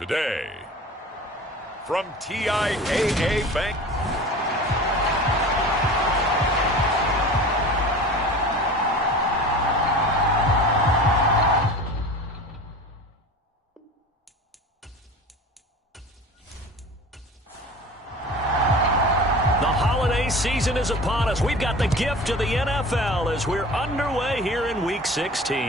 Today, from TIAA Bank. Season is upon us. We've got the gift of the NFL as we're underway here in Week 16.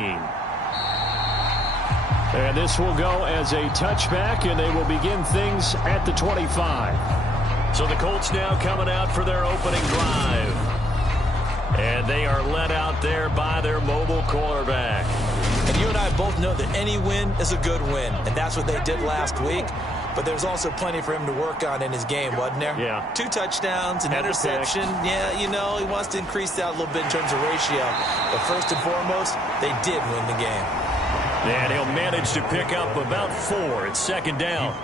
And this will go as a touchback, and they will begin things at the 25. So the Colts now coming out for their opening drive. And they are led out there by their mobile quarterback. And you and I both know that any win is a good win, and that's what they did last week. But there's also plenty for him to work on in his game, wasn't there? Yeah. 2 touchdowns, an interception. Yeah, you know, he wants to increase that a little bit in terms of ratio. But first and foremost, they did win the game. And he'll manage to pick up about 4 at second down.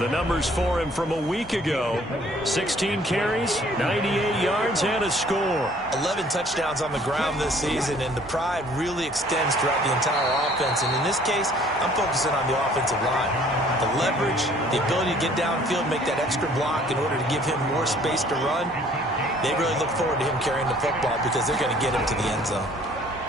The numbers for him from a week ago: 16 carries, 98 yards, and a score. 11 touchdowns on the ground this season, and the pride really extends throughout the entire offense. And in this case, I'm focusing on the offensive line. The leverage, the ability to get downfield, make that extra block in order to give him more space to run. They really look forward to him carrying the football because they're going to get him to the end zone.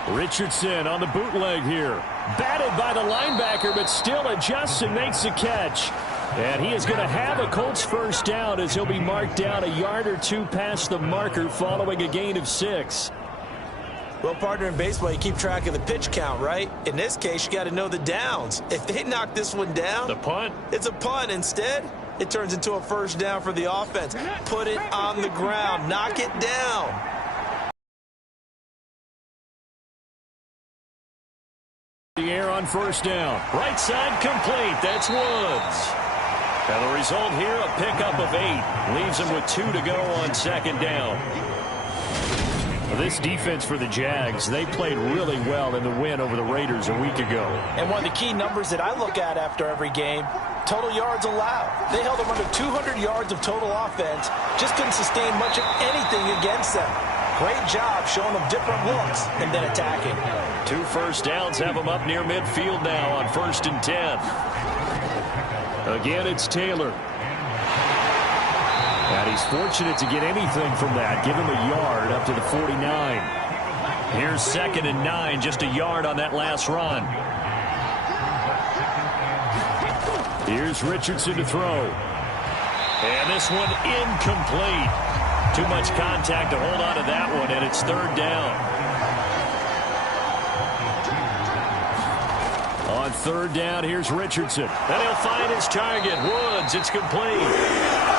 Richardson on the bootleg here. Batted by the linebacker, but still adjusts and makes the catch. And he is going to have a Colts first down as he'll be marked down a yard or 2 past the marker following a gain of 6. Well, partner, in baseball, you keep track of the pitch count, right? In this case, you got to know the downs. If they knock this one down, the punt, it's a punt. Instead, it turns into a first down for the offense. Put it on the ground. Knock it down. The air on first down. Right side complete. That's Woods. And the result here, a pickup of 8. Leaves him with 2 to go on second down. This defense for the Jags, they played really well in the win over the Raiders a week ago. And one of the key numbers that I look at after every game, total yards allowed. They held them under 200 yards of total offense. Just couldn't sustain much of anything against them. Great job showing them different looks and then attacking. 2 first downs have them up near midfield now on 1st and 10. Again, it's Taylor. And he's fortunate to get anything from that. Give him a yard up to the 49. Here's 2nd and 9, just a yard on that last run. Here's Richardson to throw. And this one incomplete. Too much contact to hold on to that one, and it's 3rd down. On 3rd down, here's Richardson. And he'll find his target. Woods, it's complete.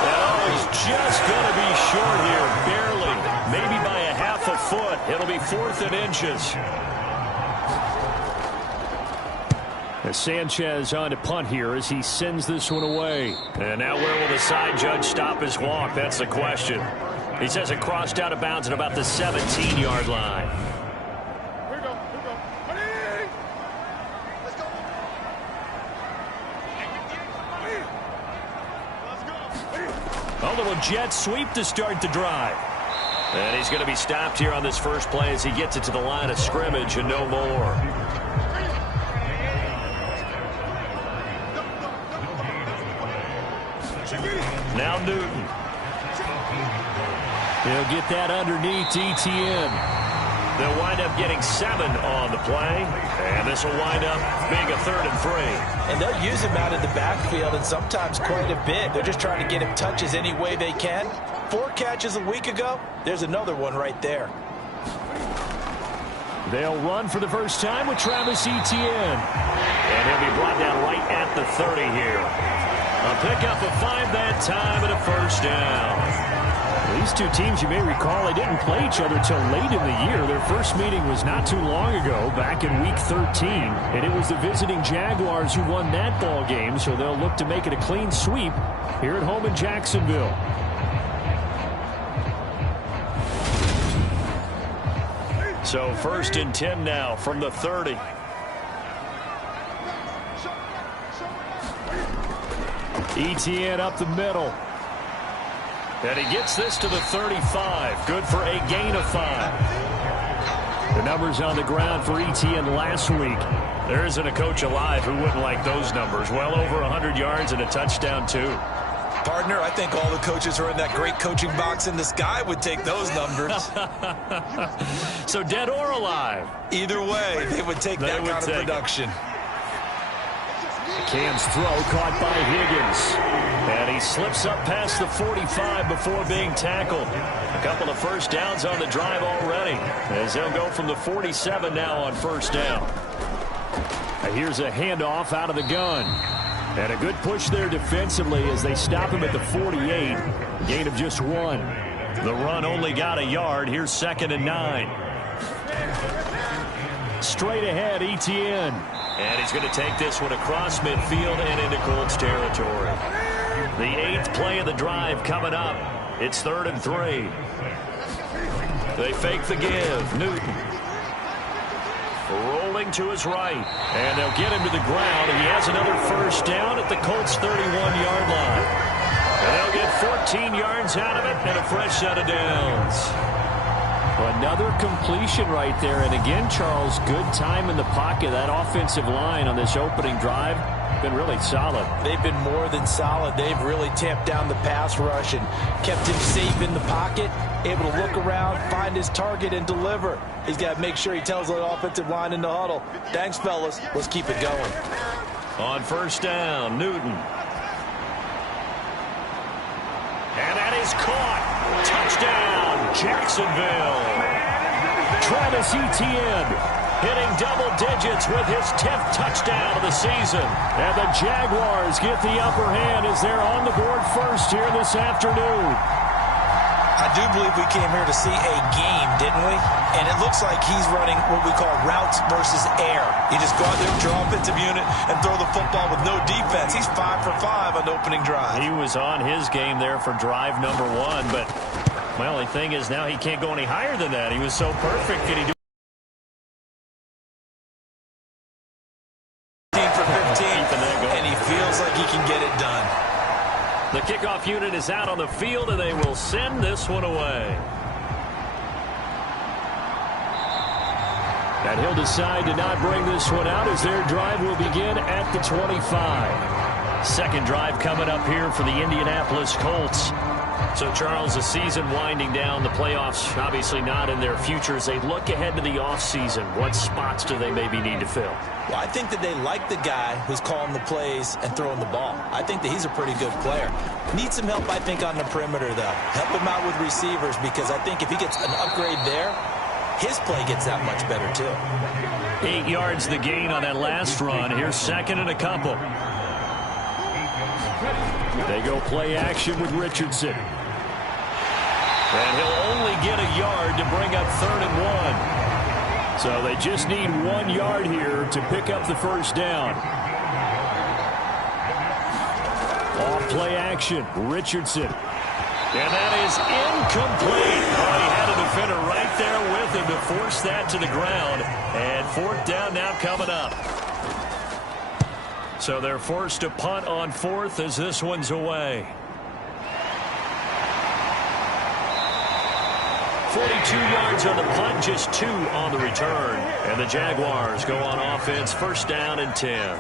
Oh, he's just going to be short here, barely. Maybe by a half a foot. It'll be 4th and inches. As Sanchez on to punt here as he sends this one away. And now where will the side judge stop his walk? That's the question. He says it crossed out of bounds at about the 17-yard line. A little jet sweep to start the drive. And he's going to be stopped here on this first play as he gets it to the line of scrimmage and no more. Now Newton. He'll get that underneath ETN. They'll wind up getting 7 on the play. And this will wind up being a 3rd and 3. And they'll use him out in the backfield, and sometimes quite a bit. They're just trying to get him touches any way they can. 4 catches a week ago. There's another one right there. They'll run for the first time with Travis Etienne. And he'll be brought down right at the 30 here. A pickup of 5 that time and a first down. These two teams, you may recall, they didn't play each other till late in the year. Their first meeting was not too long ago, back in Week 13. And it was the visiting Jaguars who won that ball game, so they'll look to make it a clean sweep here at home in Jacksonville. So 1st and 10 now from the 30. Etienne up the middle. And he gets this to the 35. Good for a gain of 5. The numbers on the ground for Etienne last week. There isn't a coach alive who wouldn't like those numbers. Well over 100 yards and a touchdown, too. Partner, I think all the coaches who are in that great coaching box in the sky would take those numbers. So dead or alive? Either way, they would take that kind of production. Cam's throw caught by Higgins. And he slips up past the 45 before being tackled. A couple of first downs on the drive already, as they'll go from the 47 now on first down. Here's a handoff out of the gun. And a good push there defensively as they stop him at the 48. Gain of just 1. The run only got a yard. Here's 2nd and 9. Straight ahead, Etienne. And he's going to take this one across midfield and into Colts territory. The 8th play of the drive coming up. It's 3rd and 3. They fake the give. Newton. Rolling to his right. And they'll get him to the ground. And he has another first down at the Colts' 31-yard line. And they'll get 14 yards out of it and a fresh set of downs. Another completion right there. And again, Charles, good time in the pocket. That offensive line on this opening drive been really solid. They've been more than solid. They've really tamped down the pass rush and kept him safe in the pocket, able to look around, find his target, and deliver. He's got to make sure he tells the offensive line in the huddle, thanks, fellas. Let's keep it going. On first down, Newton. And that is caught. Touchdown, Jacksonville. Travis Etienne hitting double digits with his 10th touchdown of the season. And the Jaguars get the upper hand as they're on the board first here this afternoon. I do believe we came here to see a game, didn't we? And it looks like he's running what we call routes versus air. You just go out there with your offensive unit and throw the football with no defense. He's 5 for 5 on the opening drive. He was on his game there for drive number 1, but my only thing is now he can't go any higher than that. He was so perfect. Can he do 15 for 15, and he feels like he can get it done. The kickoff unit is out on the field, and they will send this one away. And he'll decide to not bring this one out as their drive will begin at the 25. Second drive coming up here for the Indianapolis Colts. So, Charles, the season winding down, the playoffs obviously not in their future. As they look ahead to the offseason, what spots do they maybe need to fill? Well, I think that they like the guy who's calling the plays and throwing the ball. I think that he's a pretty good player. Needs some help, I think, on the perimeter, though. Help him out with receivers, because I think if he gets an upgrade there, his play gets that much better, too. 8 yards the gain on that last run. Here's 2nd and a couple. They go play action with Richardson. And he'll only get a yard to bring up 3rd and 1. So they just need 1 yard here to pick up the first down. Off play action, Richardson. And that is incomplete. Oh, he had a defender right there with him to force that to the ground. And 4th down now coming up. So they're forced to punt on 4th as this one's away. 42 yards on the punt, just 2 on the return. And the Jaguars go on offense, 1st down and 10.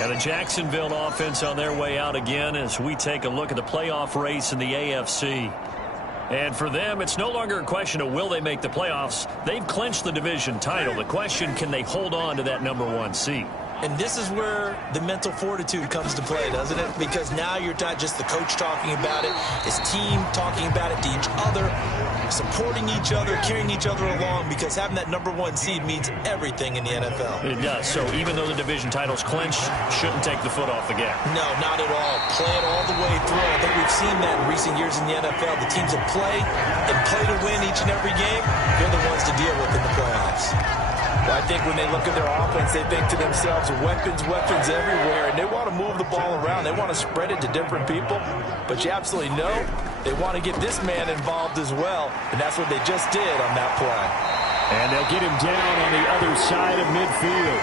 And the Jacksonville offense on their way out again as we take a look at the playoff race in the AFC. And for them, it's no longer a question of will they make the playoffs. They've clinched the division title. The question, can they hold on to that number 1 seed? And this is where the mental fortitude comes to play, doesn't it? Because now you're not just the coach talking about it, his team talking about it to each other, supporting each other, carrying each other along, because having that number 1 seed means everything in the NFL. It does. So even though the division title's clinched, shouldn't take the foot off the gas. No, not at all. Play it all the way through. I think we've seen that in recent years in the NFL. The teams that play and play to win each and every game, they're the ones to deal with in the playoffs. Well, I think when they look at their offense, they think to themselves, weapons everywhere, and they want to move the ball around. They want to spread it to different people, but you absolutely know they want to get this man involved as well, and that's what they just did on that play. And they'll get him down on the other side of midfield.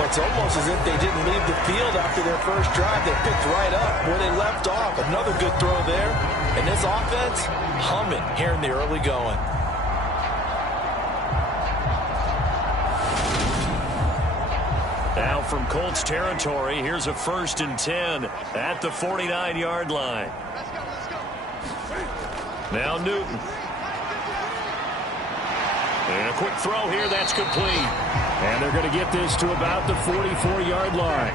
Well, it's almost as if they didn't leave the field after their first drive. They picked right up where they left off. Another good throw there. And this offense, humming here in the early going. Now from Colts territory, here's a 1st and 10 at the 49-yard line. Now Newton. And a quick throw here, that's complete. And they're going to get this to about the 44-yard line.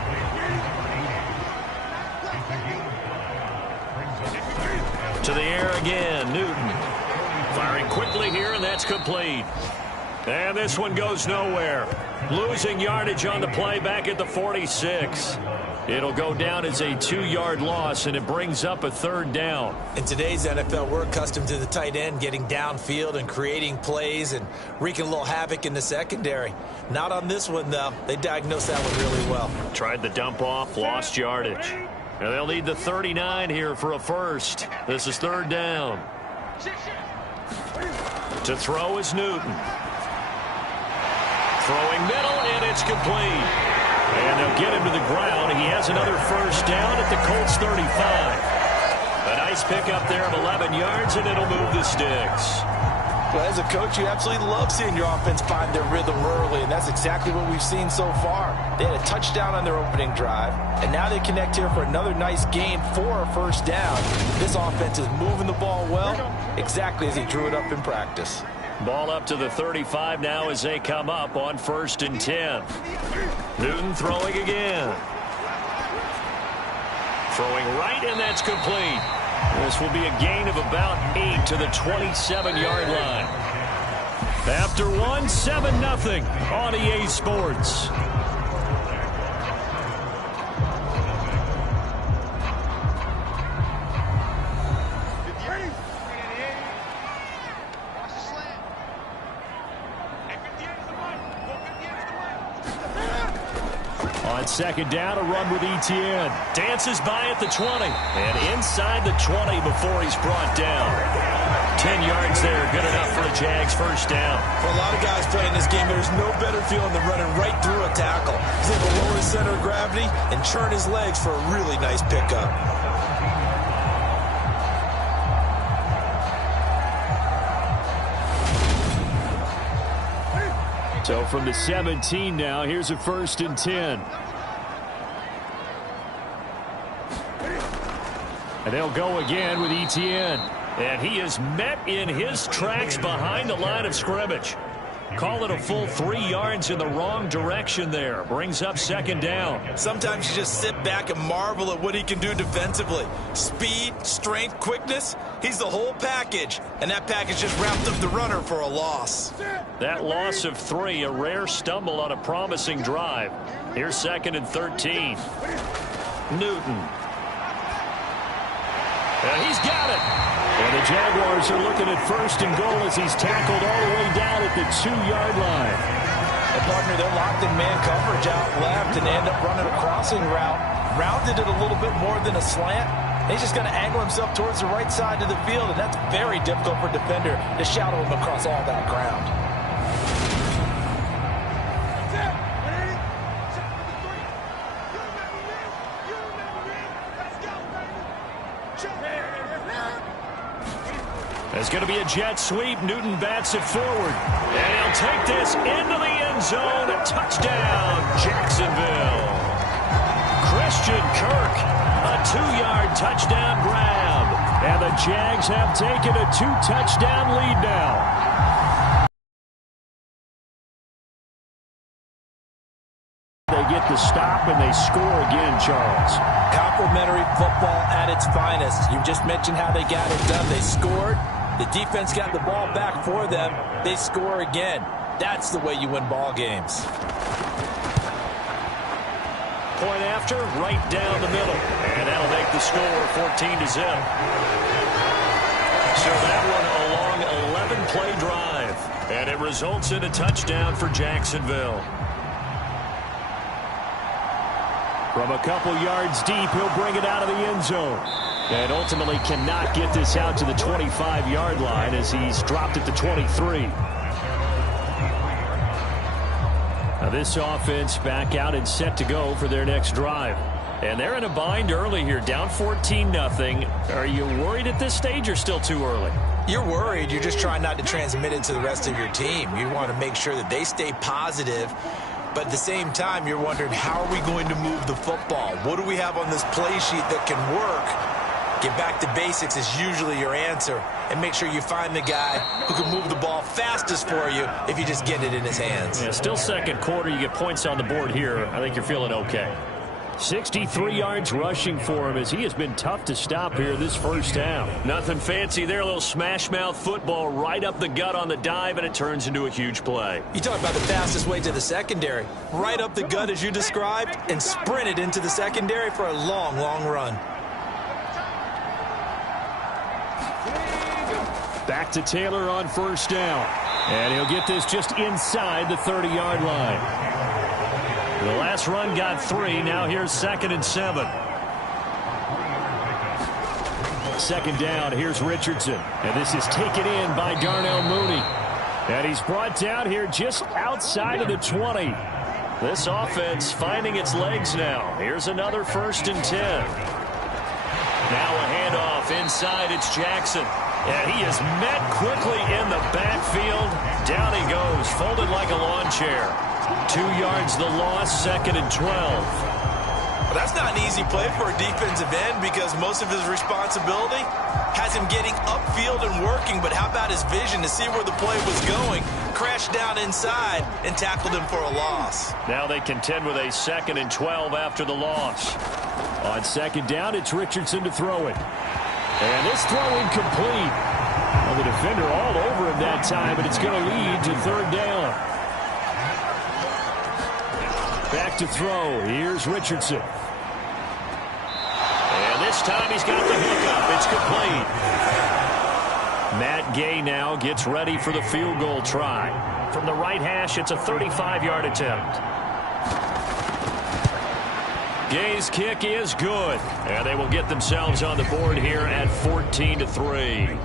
To the air again, Newton. Firing quickly here, and that's complete. And this one goes nowhere. Losing yardage on the play back at the 46. It'll go down as a 2-yard loss, and it brings up a 3rd down. In today's NFL, we're accustomed to the tight end getting downfield and creating plays and wreaking a little havoc in the secondary. Not on this one, though. They diagnosed that one really well. Tried the dump off, lost yardage. And they'll need the 39 here for a 1st. This is 3rd down. To throw is Newton. Throwing middle, and it's complete. And they'll get him to the ground. He has another 1st down at the Colts 35. A nice pickup there of 11 yards, and it'll move the sticks. Well, as a coach, you absolutely love seeing your offense find their rhythm early, and that's exactly what we've seen so far. They had a touchdown on their opening drive, and now they connect here for another nice gain for a 1st down. This offense is moving the ball well, exactly as he drew it up in practice. Ball up to the 35 now as they come up on 1st and 10. Newton throwing again. Throwing right, and that's complete. This will be a gain of about 8 to the 27-yard line. After one, 7-0 on EA Sports. On 2nd down, a run with Etienne. Dances by at the 20. And inside the 20 before he's brought down. 10 yards there, good enough for a Jags 1st down. For a lot of guys playing this game, there's no better feeling than running right through a tackle. He's able to lower his center of gravity and churn his legs for a really nice pickup. So from the 17 now, here's a 1st and 10. And they'll go again with Etienne. And he is met in his tracks behind the line of scrimmage. Call it a full 3 yards in the wrong direction there. Brings up 2nd down. Sometimes you just sit back and marvel at what he can do defensively. Speed, strength, quickness. He's the whole package. And that package just wrapped up the runner for a loss. That loss of 3, a rare stumble on a promising drive. Here's 2nd and 13. Newton. And he's got it. And the Jaguars are looking at 1st and goal as he's tackled all the way down at the 2-yard line. And partner, they're locked in man coverage out left, and they end up running a crossing route. Rounded it a little bit more than a slant. He's just going to angle himself towards the right side of the field, and that's very difficult for a defender to shadow him across all that ground. There's going to be a jet sweep. Newton bats it forward. And he'll take this into the end zone. A touchdown, Jacksonville. Christian Kirk, a 2-yard touchdown grab. And the Jags have taken a 2-touchdown lead now. They get the stop and they score again, Charles. Complimentary football at its finest. You just mentioned how they got it done. They scored. The defense got the ball back for them. They score again. That's the way you win ball games. Point after, right down the middle. And that'll make the score 14-0. So that one a long 11-play drive. And it results in a touchdown for Jacksonville. From a couple yards deep, he'll bring it out of the end zone. And ultimately cannot get this out to the 25-yard line as he's dropped at the 23. Now This offense back out and set to go for their next drive. And they're in a bind early here, down 14-0. Are you worried at this stage or still too early? You're worried. You're just trying not to transmit it to the rest of your team. You want to make sure that they stay positive. But at the same time, you're wondering, how are we going to move the football? What do we have on this play sheet that can work? Get back to basics is usually your answer. And make sure you find the guy who can move the ball fastest for you if you just get it in his hands. Yeah, still second quarter. You get points on the board here. I think you're feeling okay. 63 yards rushing for him as he has been tough to stop here this first half. Nothing fancy there. A little smash mouth football right up the gut on the dive, and it turns into a huge play. You talk about the fastest way to the secondary. Right up the gut as you described and sprinted into the secondary for a long, long run. Back to Taylor on first down. And he'll get this just inside the 30-yard line. The last run got 3. Now here's 2nd and 7. Second down. Here's Richardson. And this is taken in by Darnell Mooney. And he's brought down here just outside of the 20. This offense finding its legs now. Here's another 1st and 10. Now a handoff inside. It's Jackson. And he is met quickly in the backfield. Down he goes, folded like a lawn chair. 2 yards the loss, 2nd and 12. Well, that's not an easy play for a defensive end because most of his responsibility has him getting upfield and working. But how about his vision to see where the play was going? Crashed down inside and tackled him for a loss. Now they contend with a 2nd and 12 after the loss. On second down, it's Richardson to throw it. And this throw incomplete. Well, the defender all over him that time, but it's going to lead to 3rd down. Back to throw. Here's Richardson. And this time he's got the hiccup. It's complete. Matt Gay now gets ready for the field goal try. From the right hash, it's a 35-yard attempt. Gay's kick is good. And they will get themselves on the board here at 14-3.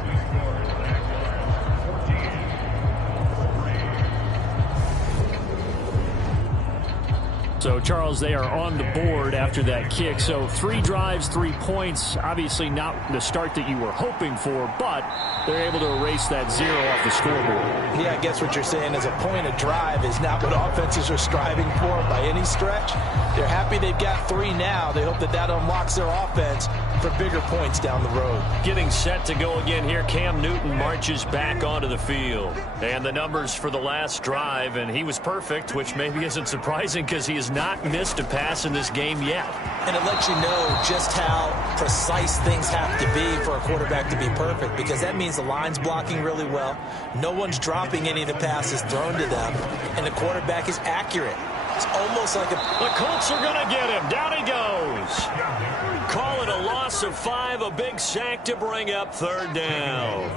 So, Charles, they are on the board after that kick. So 3 drives, 3 points. Obviously not the start that you were hoping for, but they're able to erase that 0 off the scoreboard. Yeah, I guess what you're saying is a point of drive is not what offenses are striving for by any stretch. They're happy they've got 3 now. They hope that that unlocks their offense for bigger points down the road. Getting set to go again here. Cam Newton marches back onto the field. And the numbers for the last drive, and he was perfect, which maybe isn't surprising because he has not missed a pass in this game yet. And it lets you know just how precise things have to be for a quarterback to be perfect, because that means the line's blocking really well. No one's dropping any of the passes thrown to them, and the quarterback is accurate. It's almost like The Colts are going to get him. Down he goes. Call it a loss of 5, a big sack to bring up 3rd down.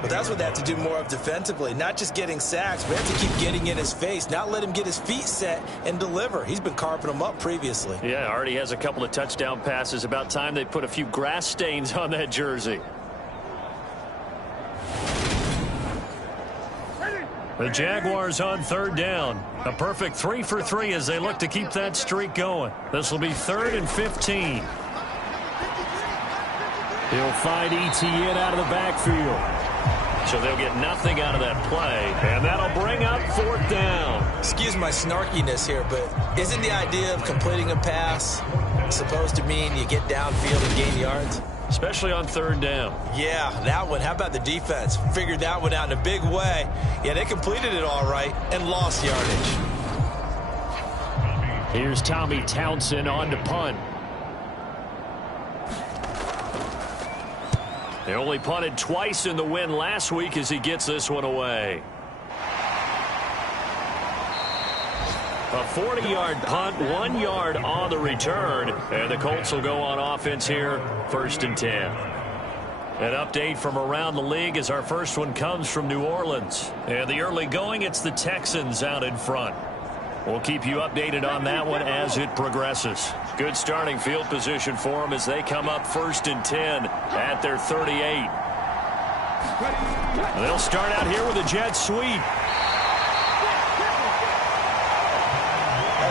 But that's what they have to do more of defensively, not just getting sacks, but have to keep getting in his face, not let him get his feet set and deliver. He's been carving them up previously. Yeah, already has a couple of touchdown passes. About time they put a few grass stains on that jersey. The Jaguars on 3rd down. A perfect 3 for 3 as they look to keep that streak going. This will be 3rd and 15. He'll find Etienne out of the backfield. So they'll get nothing out of that play, and that'll bring up 4th down. Excuse my snarkiness here, but isn't the idea of completing a pass supposed to mean you get downfield and gain yards? Especially on 3rd down. Yeah, that one. How about the defense? Figured that one out in a big way. Yeah, they completed it all right and lost yardage. Here's Tommy Townsend on to punt. They only punted twice in the win last week as he gets this one away. A 40-yard punt, 1 yard on the return, and the Colts will go on offense here, 1st and 10. An update from around the league as our first one comes from New Orleans. And the early going, it's the Texans out in front. We'll keep you updated on that one as it progresses. Good starting field position for them as they come up 1st and 10 at their 38. They'll start out here with a jet sweep.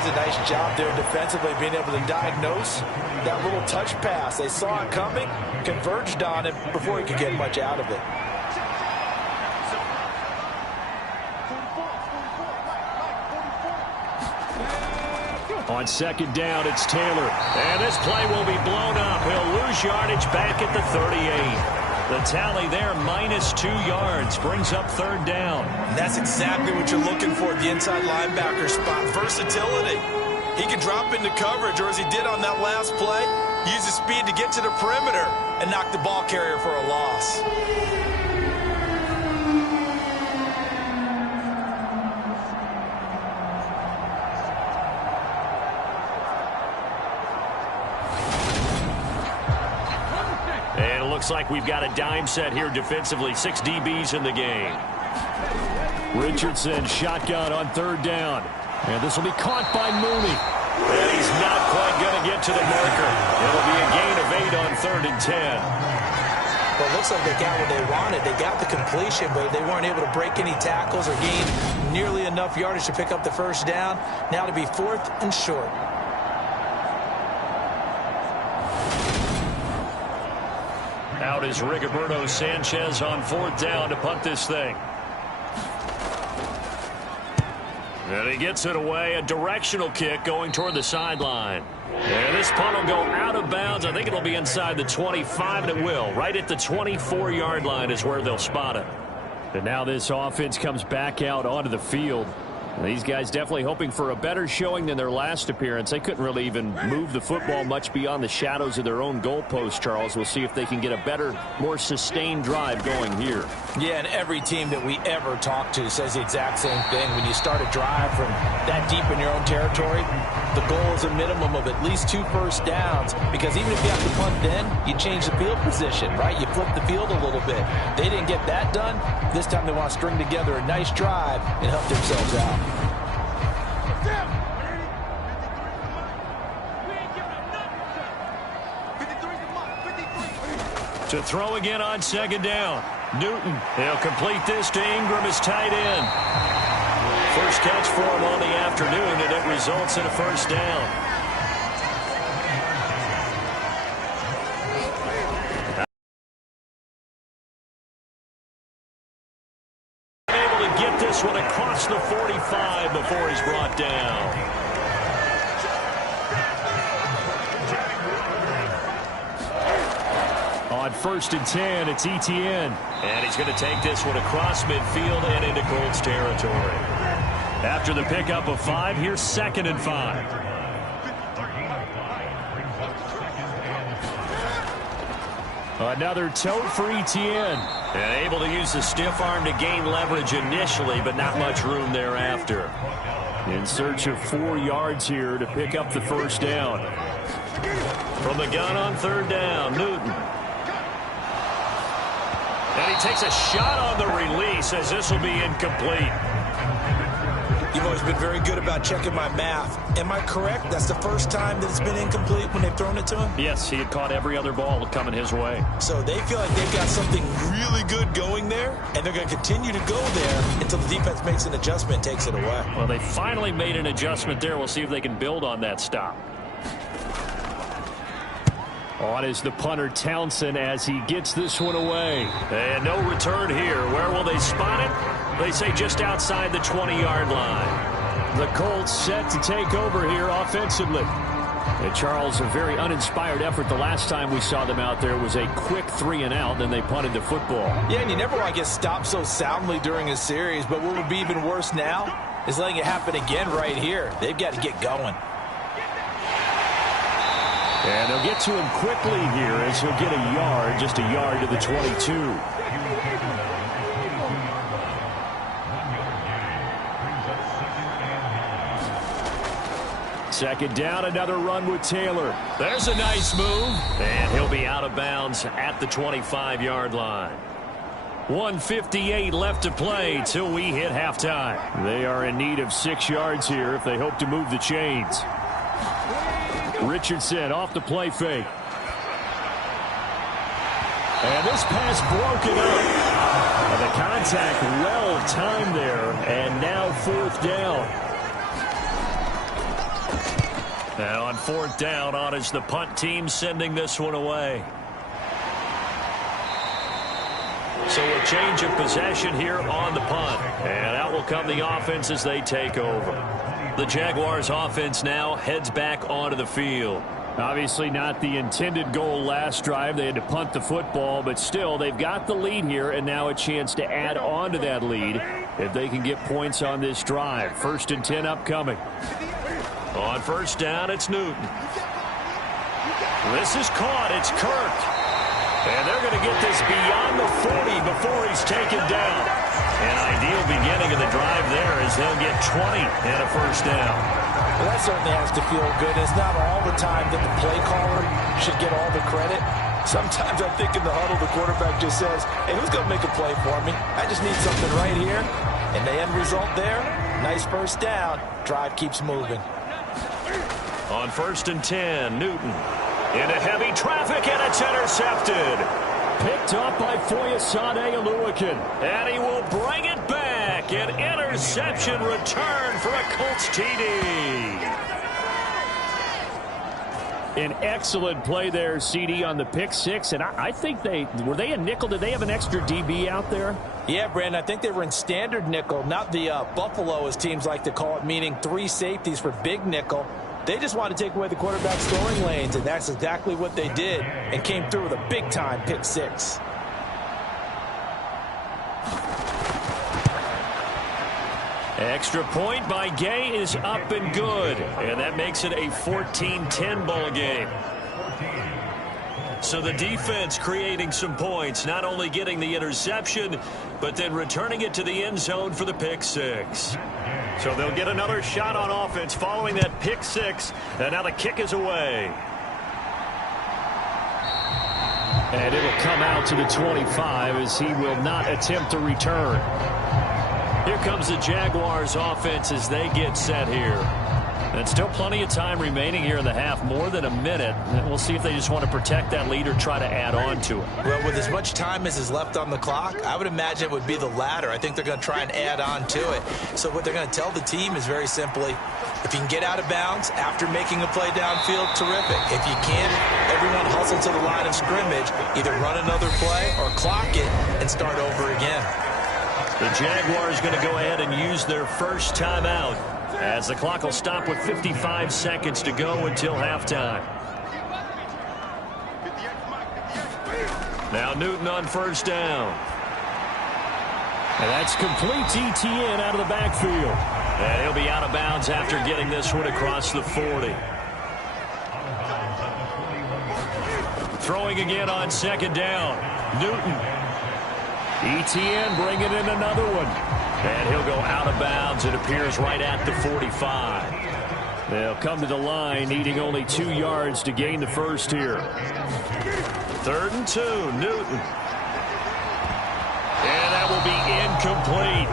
does a nice job there defensively, being able to diagnose that little touch pass. They saw it coming, converged on it before he could get much out of it. On second down, it's Taylor. And this play will be blown up. He'll lose yardage back at the 38. The tally there, -2 yards, brings up third down. And that's exactly what you're looking for at the inside linebacker spot. Versatility. He can drop into coverage, or as he did on that last play, use his speed to get to the perimeter and knock the ball carrier for a loss. Looks like we've got a dime set here defensively. 6 DBs in the game. Richardson shotgun on third down. And this will be caught by Mooney. And he's not quite going to get to the marker. It'll be a gain of 8 on 3rd and 10. Well, it looks like they got what they wanted. They got the completion, but they weren't able to break any tackles or gain nearly enough yardage to pick up the first down. Now to be 4th and short. Out is Rigoberto Sanchez on 4th down to punt this thing. And he gets it away. A directional kick going toward the sideline. And this punt will go out of bounds. I think it'll be inside the 25, and it will. Right at the 24-yard line is where they'll spot it. And now this offense comes back out onto the field. And these guys definitely hoping for a better showing than their last appearance. They couldn't really even move the football much beyond the shadows of their own goalpost, Charles. We'll see if they can get a better, more sustained drive going here. Yeah, and every team that we ever talk to says the exact same thing. When you start a drive from that deep in your own territory, the goal is a minimum of at least 2 first downs, because even if you have to punt then, you change the field position, right? You flip the field a little bit. They didn't get that done. This time they want to string together a nice drive and help themselves out. To throw again on second down. Newton, he'll complete this to Ingram as tight end. First catch for him on the afternoon, and it results in a first down. Able to get this one across the 45 before he's brought down. On 1st and 10, it's Etienne. And he's going to take this one across midfield and into Colts territory. After the pickup of 5, here's 2nd and 5. Another tote for Etienne. And able to use the stiff arm to gain leverage initially, but not much room thereafter. In search of 4 yards here to pick up the first down. From the gun on 3rd down, Newton. And he takes a shot on the release as this will be incomplete. You've always been very good about checking my math. Am I correct? That's the first time that it's been incomplete when they've thrown it to him? Yes, he had caught every other ball coming his way. So they feel like they've got something really good going there, and they're going to continue to go there until the defense makes an adjustment and takes it away. Well, they finally made an adjustment there. We'll see if they can build on that stop. On is the punter Townsend as he gets this one away. And no return here. Where will they spot it? They say just outside the 20-yard line. The Colts set to take over here offensively. And Charles, a very uninspired effort. The last time we saw them out there was a quick 3-and-out, then they punted the football. Yeah, and you never want to get stopped so soundly during a series, but what would be even worse now is letting it happen again right here. They've got to get going. And they'll get to him quickly here as he'll get a yard, just a yard to the 22. Second down, another run with Taylor. There's a nice move, and he'll be out of bounds at the 25-yard line. 1:58 left to play till we hit halftime. They are in need of 6 yards here if they hope to move the chains. Richardson off the play fake. And this pass broken up. And the contact well timed there, and now 4th down. And on 4th down, on is the punt team sending this one away. So a change of possession here on the punt. And out will come the offense as they take over. The Jaguars offense now heads back onto the field. Obviously not the intended goal last drive. They had to punt the football, but still they've got the lead here and now a chance to add on to that lead if they can get points on this drive. 1st and 10 upcoming. On 1st down, it's Newton. This is caught. It's Kirk. And they're going to get this beyond the 40 before he's taken down. An ideal beginning of the drive there as they'll get 20 and a 1st down. Well, that certainly has to feel good. It's not all the time that the play caller should get all the credit. Sometimes I think in the huddle, the quarterback just says, hey, who's going to make a play for me? I just need something right here. And the end result there, nice 1st down. Drive keeps moving. On 1st and 10, Newton into heavy traffic, and it's intercepted. Picked up by Foyesade Oluwakin. And he will bring it back. An interception return for a Colts TD. An excellent play there, CD, on the pick 6. And I think were they a nickel? Did they have an extra DB out there? Yeah, Brandon, I think they were in standard nickel, not the Buffalo, as teams like to call it, meaning 3 safeties for big nickel. They just wanted to take away the quarterback's throwing lanes, and that's exactly what they did and came through with a big-time pick 6. Extra point by Gay is up and good, and that makes it a 14-10 ball game. So the defense creating some points, not only getting the interception, but then returning it to the end zone for the pick 6. So they'll get another shot on offense following that pick 6, and now the kick is away. And it'll come out to the 25 as he will not attempt to return. Here comes the Jaguars offense as they get set here. And still plenty of time remaining here in the half, more than a minute. And we'll see if they just want to protect that lead or try to add on to it. Well, with as much time as is left on the clock, I would imagine it would be the latter. I think they're going to try and add on to it. So what they're going to tell the team is very simply, if you can get out of bounds after making a play downfield, terrific. If you can't, everyone hustle to the line of scrimmage, either run another play or clock it and start over again. The Jaguars going to go ahead and use their first timeout, as the clock will stop with 55 seconds to go until halftime. Now Newton on 1st down. And that's complete to Etienne out of the backfield. And he'll be out of bounds after getting this one across the 40. Throwing again on 2nd down. Newton. Etienne bringing in another one. And he'll go out of bounds. It appears right at the 45. They'll come to the line, needing only 2 yards to gain the first here. 3rd and 2, Newton. And that will be incomplete.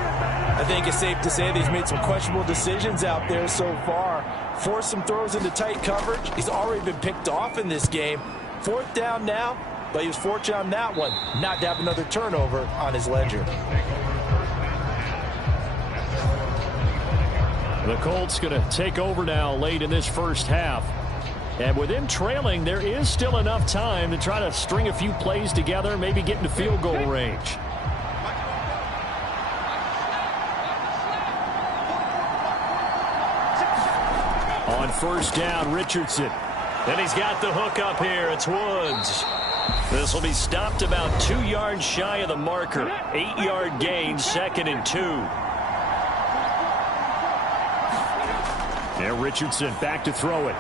I think it's safe to say that he's made some questionable decisions out there so far. Forced some throws into tight coverage. He's already been picked off in this game. 4th down now, but he was fortunate on that one not to have another turnover on his ledger. The Colts going to take over now late in this first half. And with them trailing, there is still enough time to try to string a few plays together, maybe get into field goal range. On 1st down, Richardson. And he's got the hook up here. It's Woods. This will be stopped about 2 yards shy of the marker. 8-yard gain, 2nd and 2. There, Richardson back to throw it.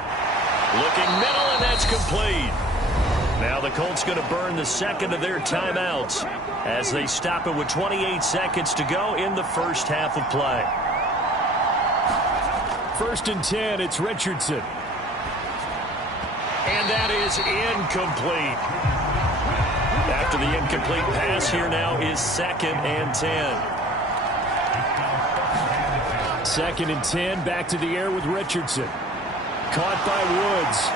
Looking middle, and that's complete. Now the Colts going to burn the 2nd of their timeouts as they stop it with 28 seconds to go in the first half of play. 1st and 10, it's Richardson. And that is incomplete. After the incomplete pass, here now is 2nd and 10. 2nd and 10, back to the air with Richardson. Caught by Woods.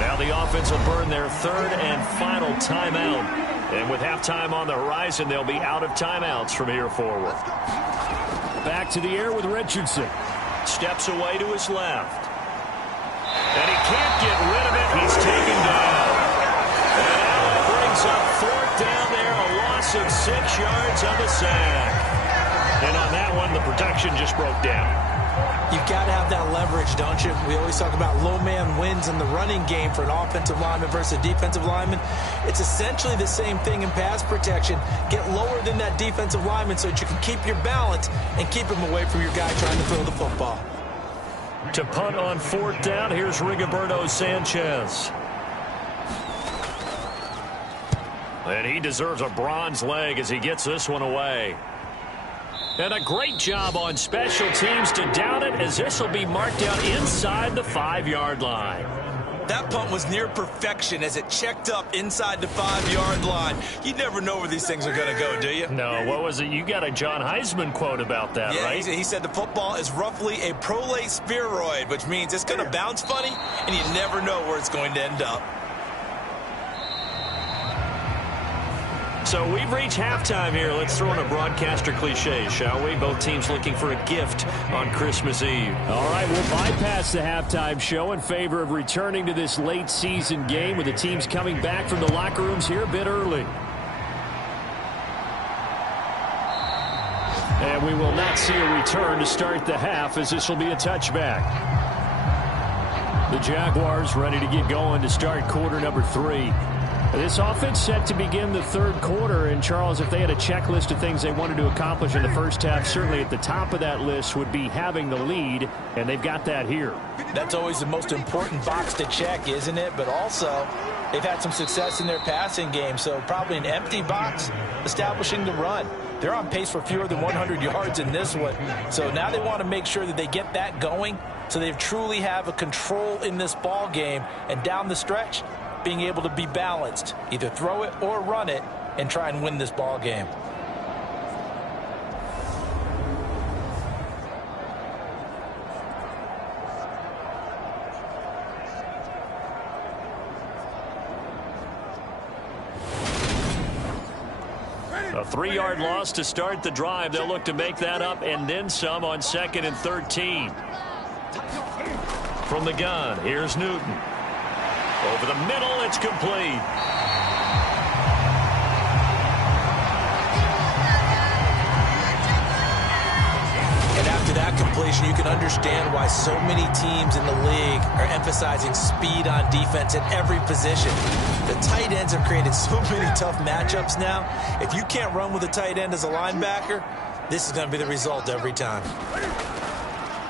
Now the offense will burn their 3rd and final timeout. And with halftime on the horizon, they'll be out of timeouts from here forward. Back to the air with Richardson. steps away to his left. And he can't get rid of it. He's taken down. And now that brings up 4th down there, a loss of 6 yards on the sack. And on that one, the protection just broke down. You've got to have that leverage, don't you? We always talk about low man wins in the running game for an offensive lineman versus a defensive lineman. It's essentially the same thing in pass protection. Get lower than that defensive lineman so that you can keep your balance and keep him away from your guy trying to throw the football. To punt on 4th down, here's Rigoberto Sanchez. And he deserves a bronze leg as he gets this one away. And a great job on special teams to down it, as this will be marked out inside the 5-yard line. That punt was near perfection as it checked up inside the 5-yard line. You never know where these things are going to go, do you? No, what was it? You got a John Heisman quote about that, yeah, right? He said the football is roughly a prolate spheroid, which means it's going to bounce funny, and you never know where it's going to end up. So we've reached halftime here. Let's throw in a broadcaster cliche, shall we? Both teams looking for a gift on Christmas Eve. All right, we'll bypass the halftime show in favor of returning to this late season game with the teams coming back from the locker rooms here a bit early. And we will not see a return to start the half, as this will be a touchback. The Jaguars ready to get going to start quarter number 3. This offense set to begin the 3rd quarter, and Charles, if they had a checklist of things they wanted to accomplish in the first half, certainly at the top of that list would be having the lead, and they've got that here. That's always the most important box to check, isn't it? But also, they've had some success in their passing game, so probably an empty box establishing the run. They're on pace for fewer than 100 yards in this one, so now they want to make sure that they get that going so they truly have a control in this ball game, and down the stretch, being able to be balanced, either throw it or run it, and try and win this ball game. A 3-yard loss to start the drive. They'll look to make that up and then some on 2nd and 13. From the gun, here's Newton. Over the middle, it's complete. And after that completion, you can understand why so many teams in the league are emphasizing speed on defense at every position. The tight ends have created so many tough matchups now. If you can't run with a tight end as a linebacker, this is going to be the result every time.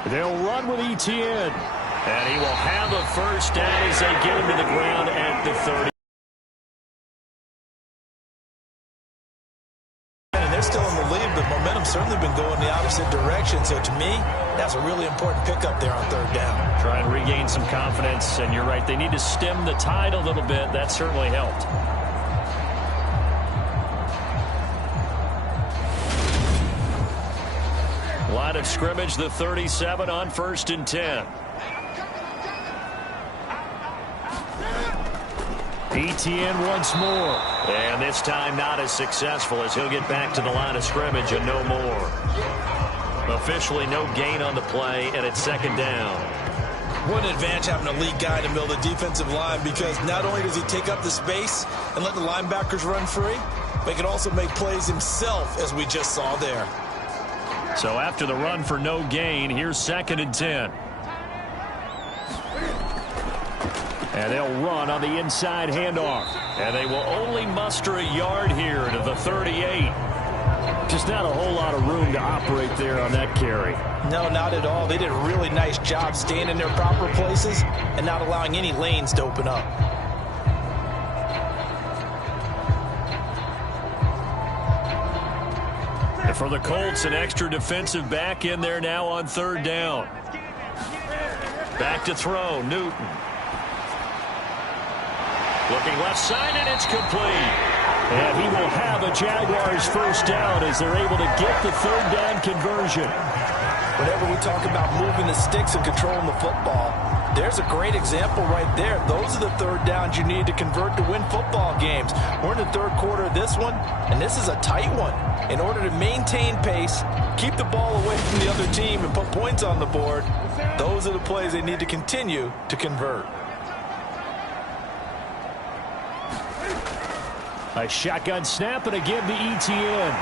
They'll run with Etienne. And he will have a first down as they get him to the ground at the 30. And they're still in the lead, but momentum's certainly been going the opposite direction. So to me, that's a really important pickup there on 3rd down. Try and regain some confidence, and you're right, they need to stem the tide a little bit. That certainly helped. Line of scrimmage, the 37 on 1st and 10. Etienne once more. And this time not as successful, as he'll get back to the line of scrimmage and no more. Officially no gain on the play, and it's 2nd down. What an advantage having a lead guy in the middle of the defensive line, because not only does he take up the space and let the linebackers run free, but he can also make plays himself, as we just saw there. So after the run for no gain, here's 2nd and 10. And they'll run on the inside handoff. And they will only muster a yard here to the 38. Just not a whole lot of room to operate there on that carry. No, not at all. They did a really nice job staying in their proper places and not allowing any lanes to open up. And for the Colts, an extra defensive back in there now on 3rd down. Back to throw, Newton. Looking left side, and it's complete. And he will have a Jaguars first down as they're able to get the 3rd down conversion. whenever we talk about moving the sticks and controlling the football, there's a great example right there. Those are the third downs you need to convert to win football games. We're in the third quarter of this one, and this is a tight one. In order to maintain pace, keep the ball away from the other team, and put points on the board, those are the plays they need to continue to convert. A shotgun snap, and again to ETN.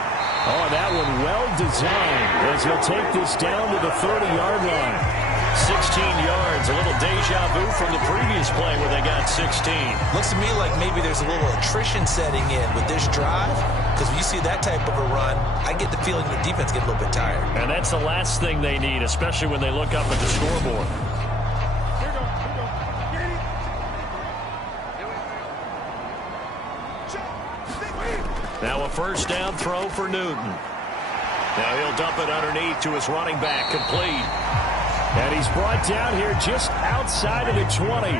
Oh, that one well designed as he'll take this down to the 30-yard line. 16 yards, a little deja vu from the previous play where they got 16. Looks to me like maybe there's a little attrition setting in with this drive, because when you see that type of a run, I get the feeling the defense gets a little bit tired. And that's the last thing they need, especially when they look up at the scoreboard. Now a first down throw for Newton. Now he'll dump it underneath to his running back, complete. And he's brought down here just outside of the 20.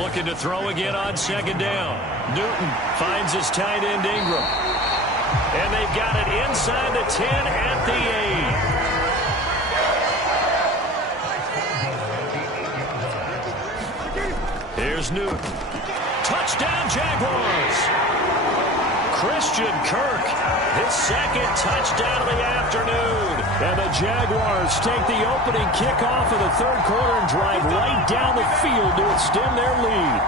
Looking to throw again on second down. Newton finds his tight end Ingram. And they've got it inside the 10 at the 8. Here's Newton. Touchdown Jaguars. Christian Kirk, his second touchdown of the afternoon. And the Jaguars take the opening kickoff of the third quarter and drive right down the field to extend their lead.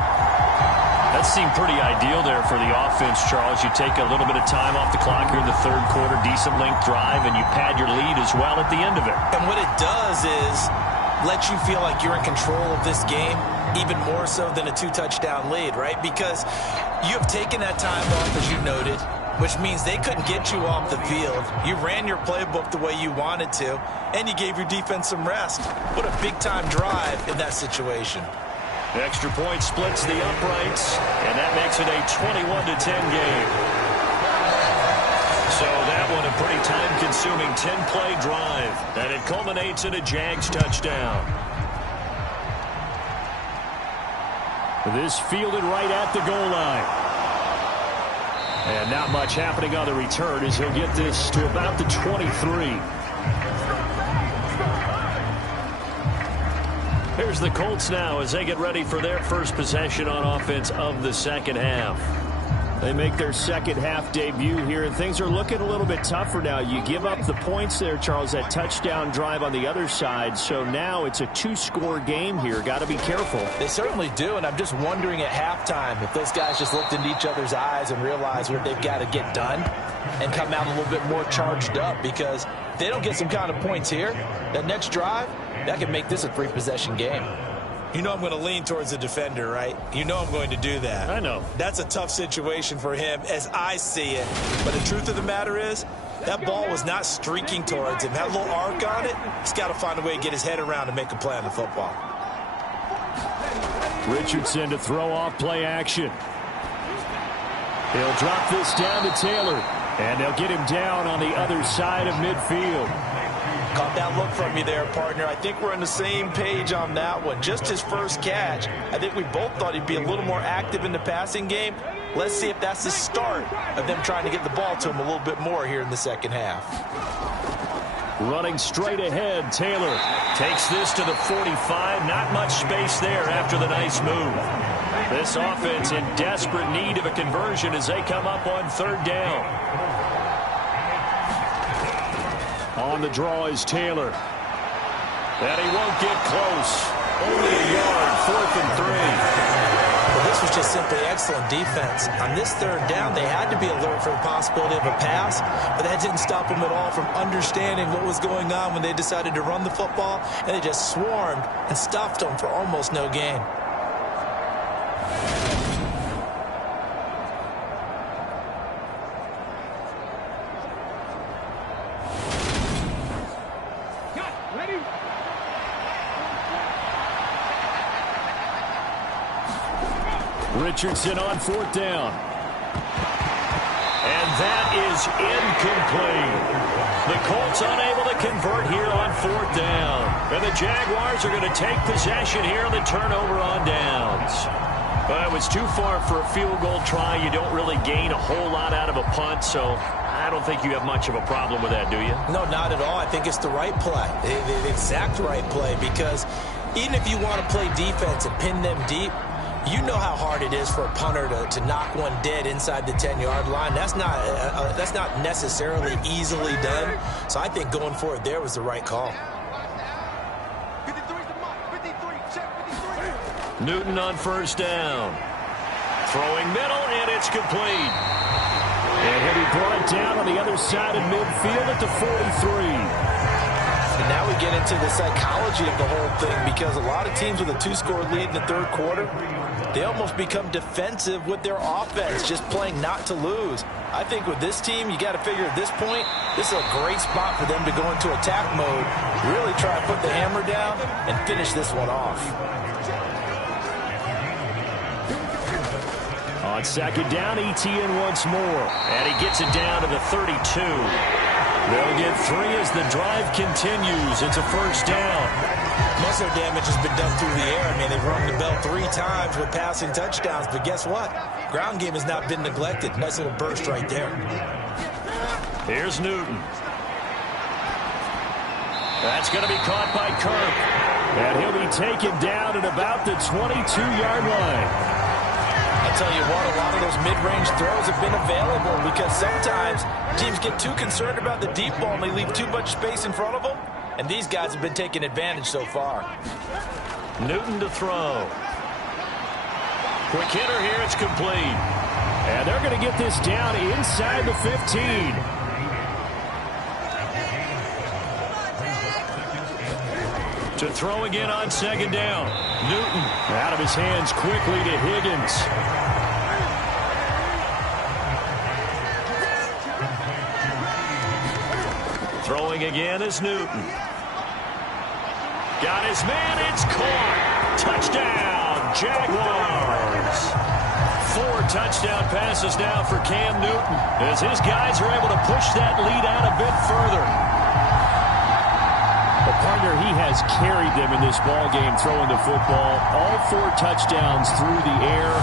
That seemed pretty ideal there for the offense, Charles. You take a little bit of time off the clock here in the third quarter, decent length drive, and you pad your lead as well at the end of it. And what it does is let you feel like you're in control of this game, even more so than a two-touchdown lead, right? Because you have taken that time off, as you noted, which means they couldn't get you off the field. You ran your playbook the way you wanted to, and you gave your defense some rest. What a big-time drive in that situation. The extra point splits the uprights, and that makes it a 21-10 game. So that one a pretty time-consuming 10-play drive, and it culminates in a Jags touchdown. This fielded right at the goal line. And not much happening on the return as he'll get this to about the 23. Here's the Colts now as they get ready for their first possession on offense of the second half. They make their second half debut here, and things are looking a little bit tougher now. You give up the points there, Charles, that touchdown drive on the other side. So now it's a two-score game here. Got to be careful. They certainly do, and I'm just wondering at halftime if those guys just looked into each other's eyes and realized what they've got to get done and come out a little bit more charged up, because if they don't get some kind of points here, that next drive, that could make this a three-possession game. You know I'm going to lean towards the defender, right? You know I'm going to do that. I know. That's a tough situation for him as I see it. But the truth of the matter is, that ball was not streaking towards him. Had a little arc on it. He's got to find a way to get his head around and make a play on the football. Richardson to throw off play action. He'll drop this down to Taylor. And they'll get him down on the other side of midfield. Caught that look from you there, partner. I think we're on the same page on that one. Just his first catch. I think we both thought he'd be a little more active in the passing game. Let's see if that's the start of them trying to get the ball to him a little bit more here in the second half. Running straight ahead, Taylor Takes this to the 45. Not much space there after the nice move. This offense in desperate need of a conversion as they come up on third down. On the draw is Taylor. And he won't get close. Only a yard, 4th and 3. Well, this was just simply excellent defense. On this third down, they had to be alert for the possibility of a pass, but that didn't stop them at all from understanding what was going on when they decided to run the football, and they just swarmed and stuffed them for almost no gain. Richardson on 4th down. And that is incomplete. The Colts unable to convert here on 4th down. And the Jaguars are going to take possession here on the turnover on downs. But it was too far for a field goal try. You don't really gain a whole lot out of a punt, so I don't think you have much of a problem with that, do you? No, not at all. I think it's the right play, the exact right play, because even if you want to play defense and pin them deep, you know how hard it is for a punter to knock one dead inside the 10-yard line. That's not necessarily easily done. So I think going for it there was the right call. Newton on first down. Throwing middle, and it's complete. And he'll be brought down on the other side of midfield at the 43. And now we get into the psychology of the whole thing, because a lot of teams with a 2-score lead in the third quarter, they almost become defensive with their offense, just playing not to lose. I think with this team, you got to figure at this point, this is a great spot for them to go into attack mode, really try to put the hammer down and finish this one off. On second down, Etienne once more. And he gets it down to the 32. They'll get 3 as the drive continues. It's a first down. Most of their damage has been done through the air. I mean, they've rung the bell 3 times with passing touchdowns. But guess what? Ground game has not been neglected. Nice little burst right there. Here's Newton. That's going to be caught by Kirk. And he'll be taken down at about the 22-yard line. I'll tell you what, a lot of those mid-range throws have been available, because sometimes teams get too concerned about the deep ball and they leave too much space in front of them, and these guys have been taking advantage so far. Newton to throw. Quick hitter here, it's complete. And they're going to get this down inside the 15. To throw again on second down. Newton out of his hands quickly to Higgins. Throwing again is Newton. Got his man, it's caught. Touchdown, Jaguars. 4 touchdown passes now for Cam Newton, as his guys are able to push that lead out a bit further. Partner, he has carried them in this ball game throwing the football. All 4 touchdowns through the air,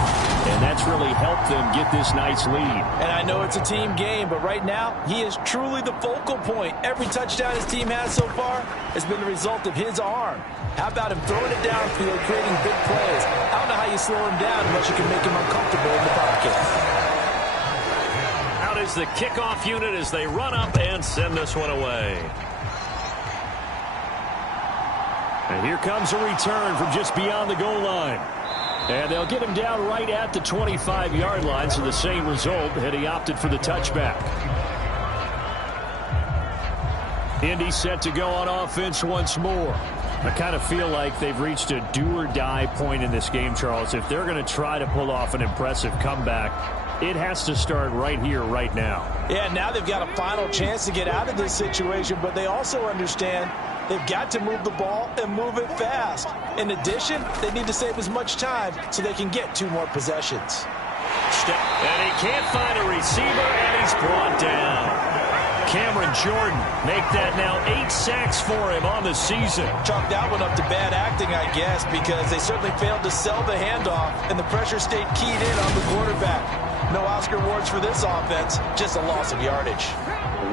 and that's really helped them get this nice lead. And I know it's a team game, but right now, he is truly the focal point. Every touchdown his team has so far has been the result of his arm. How about him throwing it downfield, creating big plays? I don't know how you slow him down unless you can make him uncomfortable in the pocket. Out is the kickoff unit as they run up and send this one away. And here comes a return from just beyond the goal line. And they'll get him down right at the 25-yard line, so the same result, had he opted for the touchback. Indy set to go on offense once more. I kind of feel like they've reached a do-or-die point in this game, Charles. If they're going to try to pull off an impressive comeback, it has to start right here, right now. Yeah, now they've got a final chance to get out of this situation, but they also understand they've got to move the ball and move it fast. In addition, they need to save as much time so they can get 2 more possessions. And he can't find a receiver, and he's brought down. Cameron Jordan make that now 8 sacks for him on the season. Chalk that one up to bad acting, I guess, because they certainly failed to sell the handoff, and the pressure stayed keyed in on the quarterback. No Oscar awards for this offense, just a loss of yardage.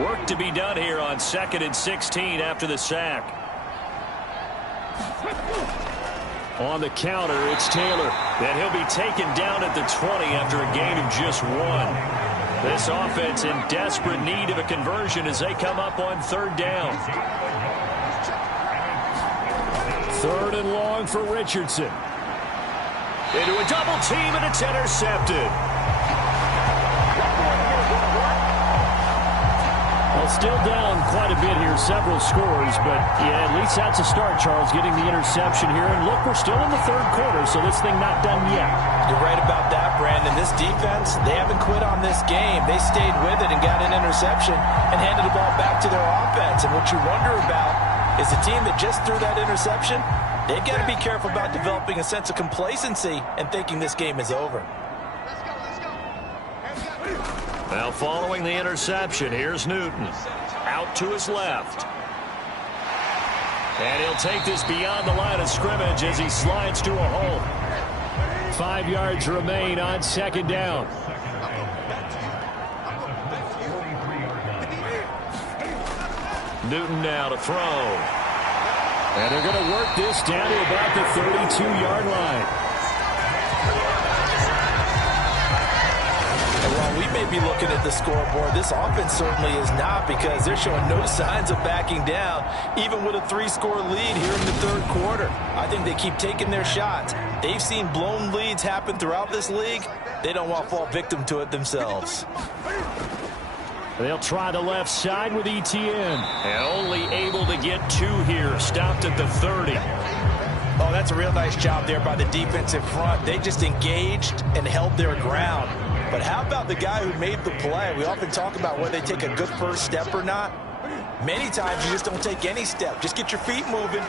Work to be done here on 2nd and 16 after the sack. On the counter, it's Taylor. And he'll be taken down at the 20 after a gain of just 1. This offense in desperate need of a conversion as they come up on 3rd down. 3rd and long for Richardson. Into a double team, and it's intercepted. Well, still down quite a bit here, several scores, but yeah, at least that's a start, Charles, getting the interception here. And look, we're still in the 3rd quarter, so this thing not done yet. You're right about that, Brandon. This defense, they haven't quit on this game. They stayed with it and got an interception and handed the ball back to their offense. And what you wonder about is the team that just threw that interception, they've got to be careful about developing a sense of complacency and thinking this game is over. Now following the interception, here's Newton. Out to his left. And he'll take this beyond the line of scrimmage as he slides to a hole. 5 yards remain on 2nd down. Newton now to throw. And they're going to work this down to about the 32-yard line. And while we may be looking at the scoreboard, this offense certainly is not, because they're showing no signs of backing down, even with a 3-score lead here in the third quarter. I think they keep taking their shots. They've seen blown leads happen throughout this league. They don't want to fall victim to it themselves. They'll try the left side with Etienne. And only able to get 2 here. Stopped at the 30. Oh, that's a real nice job there by the defensive front. They just engaged and held their ground. But how about the guy who made the play? We often talk about whether they take a good first step or not. Many times you just don't take any step. Just get your feet moving.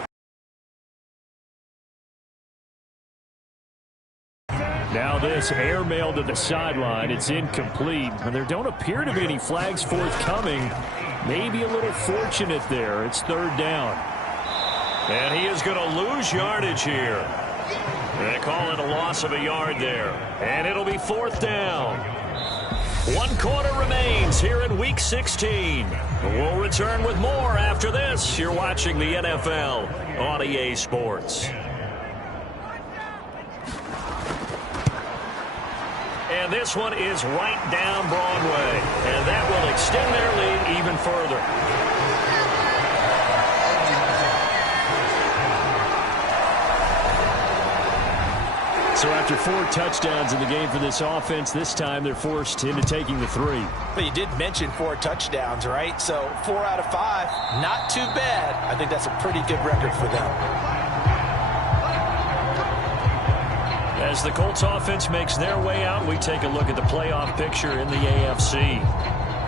Now this airmail to the sideline. It's incomplete. And there don't appear to be any flags forthcoming. Maybe a little fortunate there. It's third down. And he is going to lose yardage here. They call it a loss of a yard there. And it'll be fourth down. 1 quarter remains here in Week 16. We'll return with more after this. You're watching the NFL on EA Sports. And this one is right down Broadway. And that will extend their lead even further. So after 4 touchdowns in the game for this offense, this time they're forced into taking the 3. But you did mention 4 touchdowns, right? So 4 out of 5, not too bad. I think that's a pretty good record for them. As the Colts offense makes their way out, we take a look at the playoff picture in the AFC.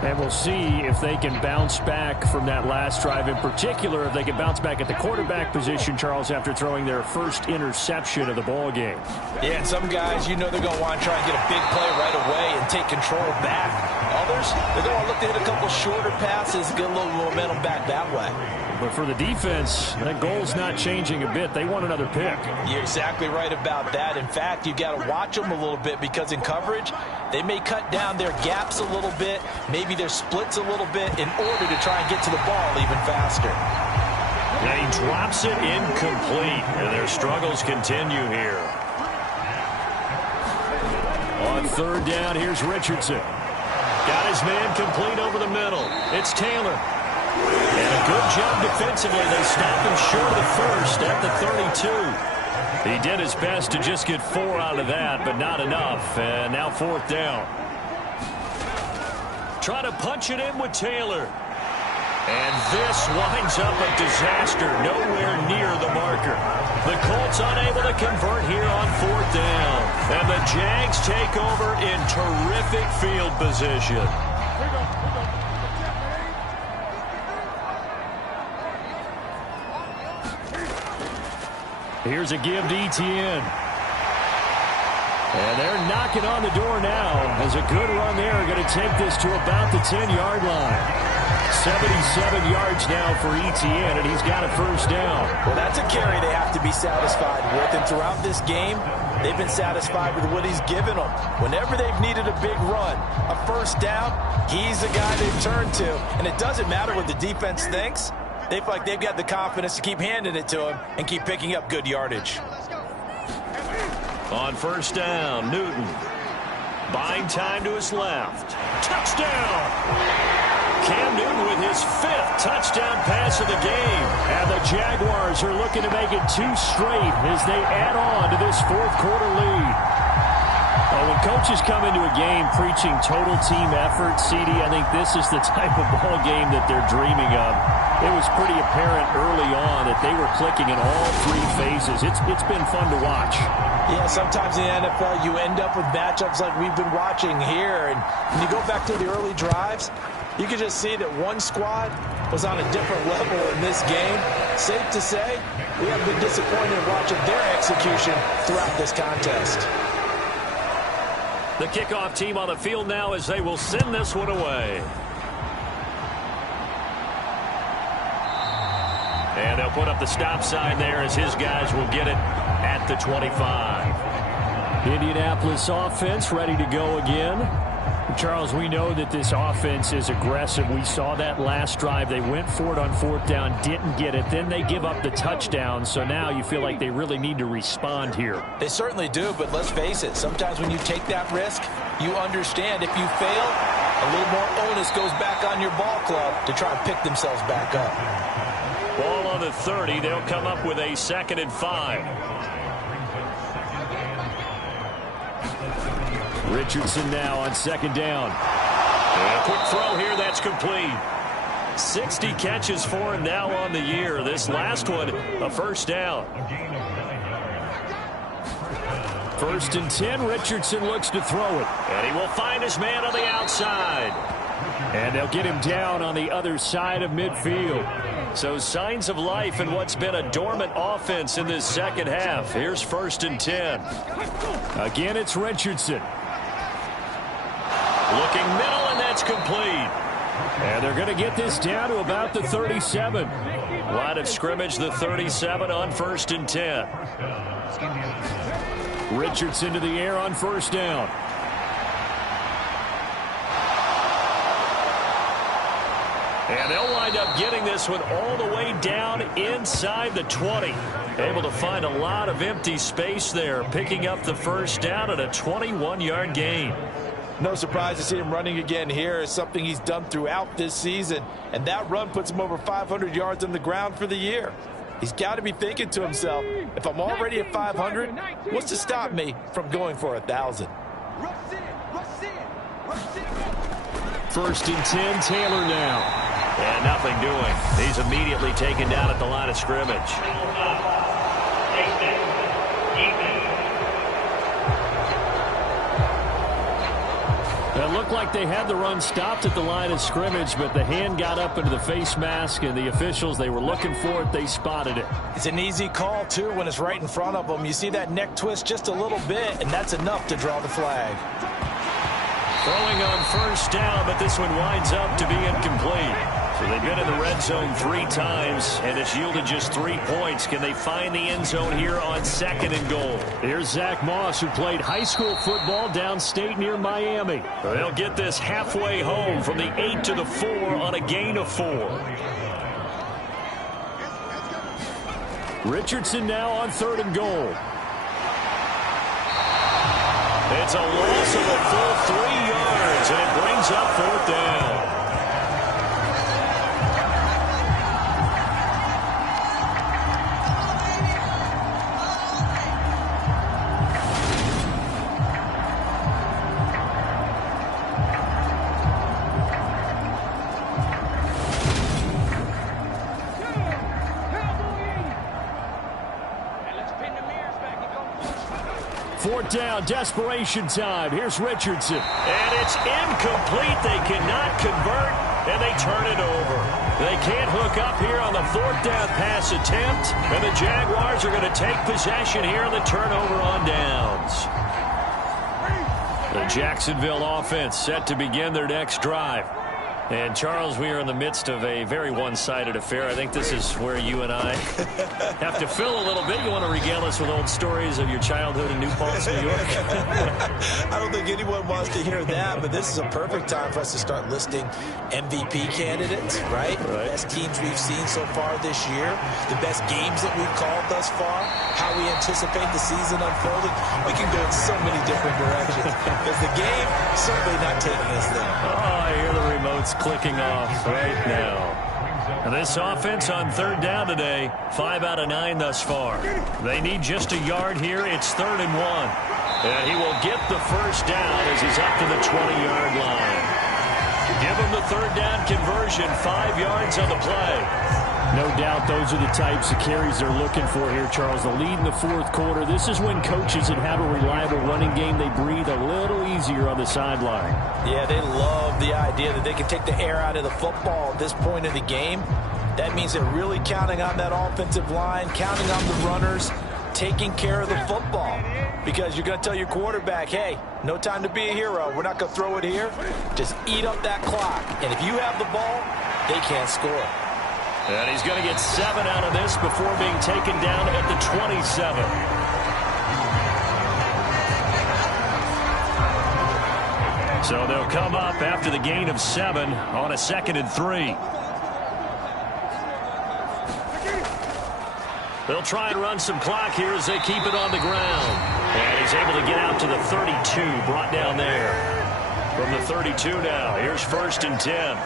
And we'll see if they can bounce back from that last drive. In particular, if they can bounce back at the quarterback position, Charles, after throwing their first interception of the ball game. Yeah, and some guys, you know they're going to want to try and get a big play right away and take control back. Others, they're going to look to hit a couple shorter passes, get a little momentum back that way. But for the defense, that goal's not changing a bit. They want another pick. You're exactly right about that. In fact, you've got to watch them a little bit, because in coverage, they may cut down their gaps a little bit, maybe their splits a little bit, in order to try and get to the ball even faster. And he drops it incomplete, and their struggles continue here. On third down, here's Richardson. Got his man complete over the middle. It's Taylor. And a good job defensively. They stop him short of the first at the 32. He did his best to just get 4 out of that, but not enough. And now fourth down. Try to punch it in with Taylor. And this winds up a disaster. Nowhere near the marker. The Colts unable to convert here on fourth down. And the Jags take over in terrific field position. Here's a give to Etienne. And they're knocking on the door now, as a good run there going to take this to about the 10-yard line. 77 yards now for Etienne, and he's got a first down. Well, that's a carry they have to be satisfied with, and throughout this game, they've been satisfied with what he's given them. Whenever they've needed a big run, a first down, he's the guy they've turned to, and it doesn't matter what the defense thinks. They feel like they've got the confidence to keep handing it to him and keep picking up good yardage. On first down, Newton. Buying time to his left. Touchdown! Cam Newton with his 5th touchdown pass of the game. And the Jaguars are looking to make it 2 straight as they add on to this fourth quarter lead. When coaches come into a game preaching total team effort, CD, I think this is the type of ball game that they're dreaming of. It was pretty apparent early on that they were clicking in all 3 phases. It's been fun to watch. Yeah, sometimes in the NFL you end up with matchups like we've been watching here. And when you go back to the early drives, you can just see that one squad was on a different level in this game. Safe to say, we have been disappointed in watching their execution throughout this contest. The kickoff team on the field now as they will send this one away. And they'll put up the stop sign there as his guys will get it at the 25. Indianapolis offense ready to go again. Charles, we know that this offense is aggressive. We saw that last drive. They went for it on 4th down, didn't get it. Then they give up the touchdown. So now you feel like they really need to respond here. They certainly do, but let's face it. Sometimes when you take that risk, you understand if you fail, a little more onus goes back on your ball club to try and pick themselves back up. Ball on the 30. They'll come up with a 2nd and 5. Richardson now on 2nd down. And a quick throw here, that's complete. 60 catches for him now on the year. This last one, a 1st down. 1st and 10. Richardson looks to throw it. And he will find his man on the outside. And they'll get him down on the other side of midfield. So signs of life in what's been a dormant offense in this second half. Here's 1st and 10. Again, it's Richardson. Looking middle, and that's complete. And they're going to get this down to about the 37. Line of scrimmage, the 37 on 1st and 10. Richardson to the air on 1st down. And they'll wind up getting this one all the way down inside the 20. Able to find a lot of empty space there, picking up the 1st down at a 21-yard gain. No surprise to see him running again here. It's something he's done throughout this season. And that run puts him over 500 yards on the ground for the year. He's got to be thinking to himself, if I'm already at 500, what's to stop me from going for 1,000? 1st and 10, Taylor now. And nothing doing. He's immediately taken down at the line of scrimmage. It looked like they had the run stopped at the line of scrimmage, but the hand got up into the face mask, and the officials, they were looking for it. They spotted it. It's an easy call, too, when it's right in front of them. You see that neck twist just a little bit, and that's enough to draw the flag. Throwing on 1st down, but this one winds up to be incomplete. So they've been in the red zone 3 times, and it's yielded just 3 points. Can they find the end zone here on 2nd and goal? Here's Zach Moss, who played high school football downstate near Miami. They'll get this halfway home from the 8 to the 4 on a gain of 4. Richardson now on 3rd and goal. It's a loss of a full 3 yards, and it brings up 4th down. Down, desperation time. Here's Richardson. And it's incomplete. They cannot convert, and they turn it over. They can't hook up here on the 4th down pass attempt, and the Jaguars are going to take possession here on the turnover on downs. The Jacksonville offense set to begin their next drive. And, Charles, we are in the midst of a very one-sided affair. I think this is where you and I have to fill a little bit. You want to regale us with old stories of your childhood in New Paltz, New York? I don't think anyone wants to hear that, but this is a perfect time for us to start listing MVP candidates, right? The best teams we've seen so far this year, the best games that we've called thus far, how we anticipate the season unfolding. We can go in so many different directions because the game certainly not taking us there. Oh, I hear the remotes clicking off right now. And this offense on 3rd down today, 5 out of 9 thus far. They need just a yard here. It's 3rd and 1. And he will get the 1st down as he's up to the 20-yard line. Give him the 3rd down conversion, 5 yards on the play. No doubt those are the types of carries they're looking for here, Charles. The lead in the 4th quarter. This is when coaches that have a reliable running game, they breathe a little easier on the sideline. Yeah, they love the idea that they can take the air out of the football at this point in the game. That means they're really counting on that offensive line, counting on the runners, taking care of the football. Because you're going to tell your quarterback, hey, no time to be a hero. We're not going to throw it here. Just eat up that clock. And if you have the ball, they can't score. And he's going to get 7 out of this before being taken down at the 27. So they'll come up after the gain of 7 on a 2nd and 3. They'll try and run some clock here as they keep it on the ground. And he's able to get out to the 32, brought down there. From the 32 now, here's 1st and 10.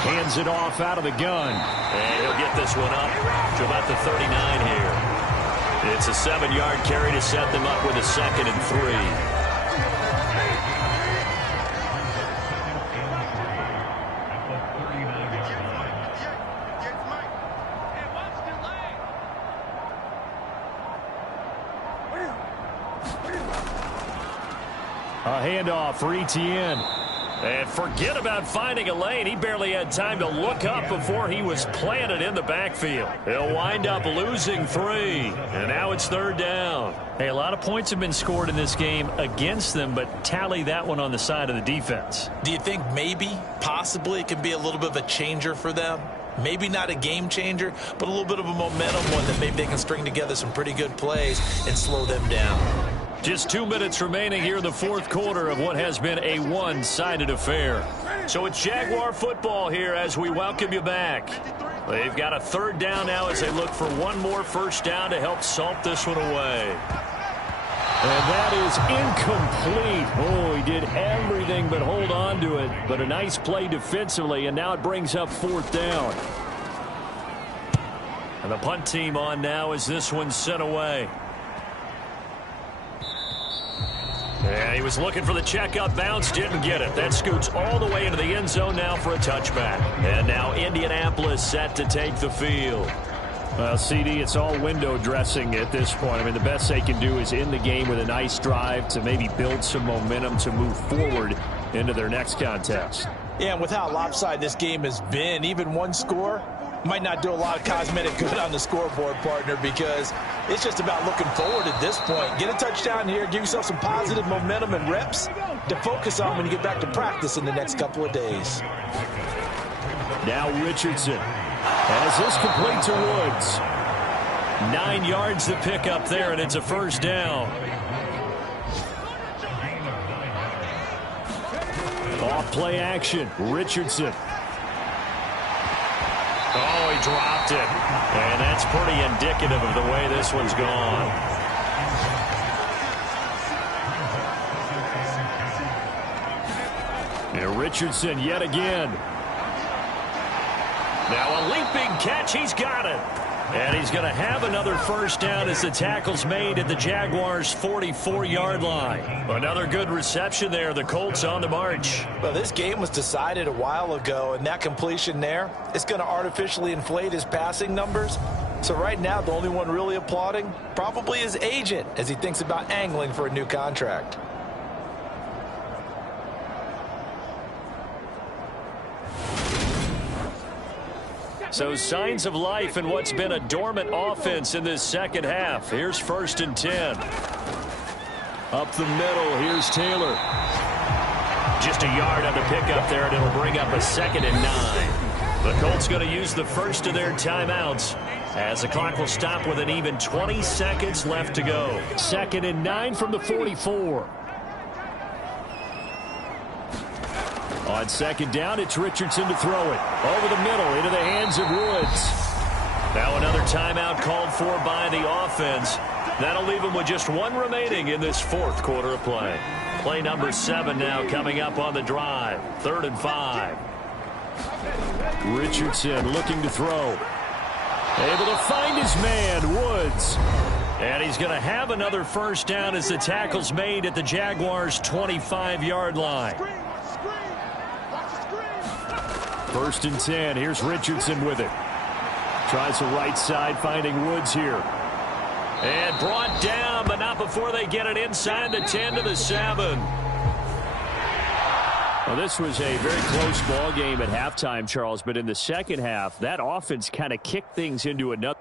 Hands it off out of the gun. And he'll get this one up to about the 39 here. It's a 7-yard carry to set them up with a 2nd and 3. A handoff for Etienne. And forget about finding a lane. He barely had time to look up before he was planted in the backfield. He'll wind up losing 3. And now it's 3rd down. Hey, a lot of points have been scored in this game against them, but tally that one on the side of the defense. Do you think maybe, possibly, it can be a little bit of a changer for them? Maybe not a game changer, but a little bit of a momentum one that maybe they can string together some pretty good plays and slow them down. Just 2 minutes remaining here in the 4th quarter of what has been a one-sided affair. So it's Jaguar football here as we welcome you back. They've got a 3rd down now as they look for one more 1st down to help salt this one away. And that is incomplete. Oh, he did everything but hold on to it. But a nice play defensively, and now it brings up 4th down. And the punt team on now as this one's sent away. Yeah, he was looking for the checkup bounce, didn't get it. That scoots all the way into the end zone now for a touchback. And now Indianapolis set to take the field. Well, CD, it's all window dressing at this point. I mean, the best they can do is end the game with a nice drive to maybe build some momentum to move forward into their next contest. Yeah, and with how lopsided this game has been, even one score might not do a lot of cosmetic good on the scoreboard, partner, because it's just about looking forward at this point. Get a touchdown here, give yourself some positive momentum and reps to focus on when you get back to practice in the next couple of days. Now Richardson has this complete to Woods. 9 yards to pick up there, and it's a 1st down. Off play action, Richardson. Oh, he dropped it. And that's pretty indicative of the way this one's gone. And Richardson yet again. Now a leaping catch. He's got it. And he's going to have another 1st down as the tackle's made at the Jaguars' 44-yard line. Another good reception there. The Colts on the march. Well, this game was decided a while ago, and that completion there is going to artificially inflate his passing numbers. So right now, the only one really applauding probably his agent as he thinks about angling for a new contract. So signs of life in what's been a dormant offense in this 2nd half. Here's 1st and 10. Up the middle, here's Taylor. Just a yard on the pickup there, and it'll bring up a 2nd and 9. The Colts going to use the first of their timeouts as the clock will stop with an even 20 seconds left to go. 2nd and 9 from the 44. On 2nd down, it's Richardson to throw it. Over the middle, into the hands of Woods. Now another timeout called for by the offense. That'll leave them with just one remaining in this 4th quarter of play. Play number 7 now coming up on the drive. 3rd and 5. Richardson looking to throw. Able to find his man, Woods. And he's going to have another 1st down as the tackle's made at the Jaguars' 25-yard line. 1st and 10. Here's Richardson with it. Tries the right side, finding Woods here. And brought down, but not before they get it inside the 10 to the 7. Well, this was a very close ball game at halftime, Charles, but in the 2nd half, that offense kind of kicked things into another.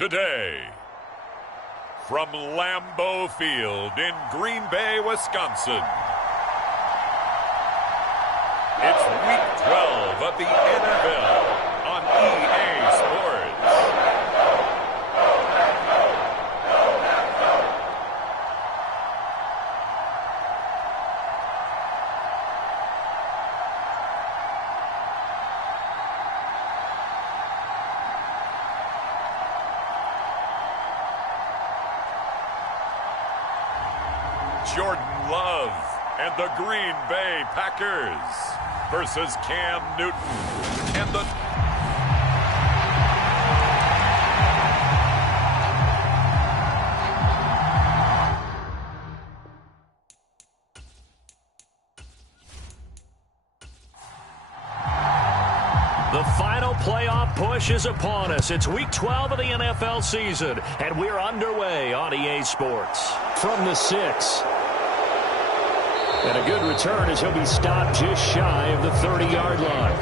Today, from Lambeau Field in Green Bay, Wisconsin, it's Week 12 of the NFL on EA Sports. Jordan Love and the Green Bay Packers versus Cam Newton and the... The final playoff push is upon us. It's Week 12 of the NFL season, and we're underway on EA Sports. From the 6. And a good return as he'll be stopped just shy of the 30-yard line.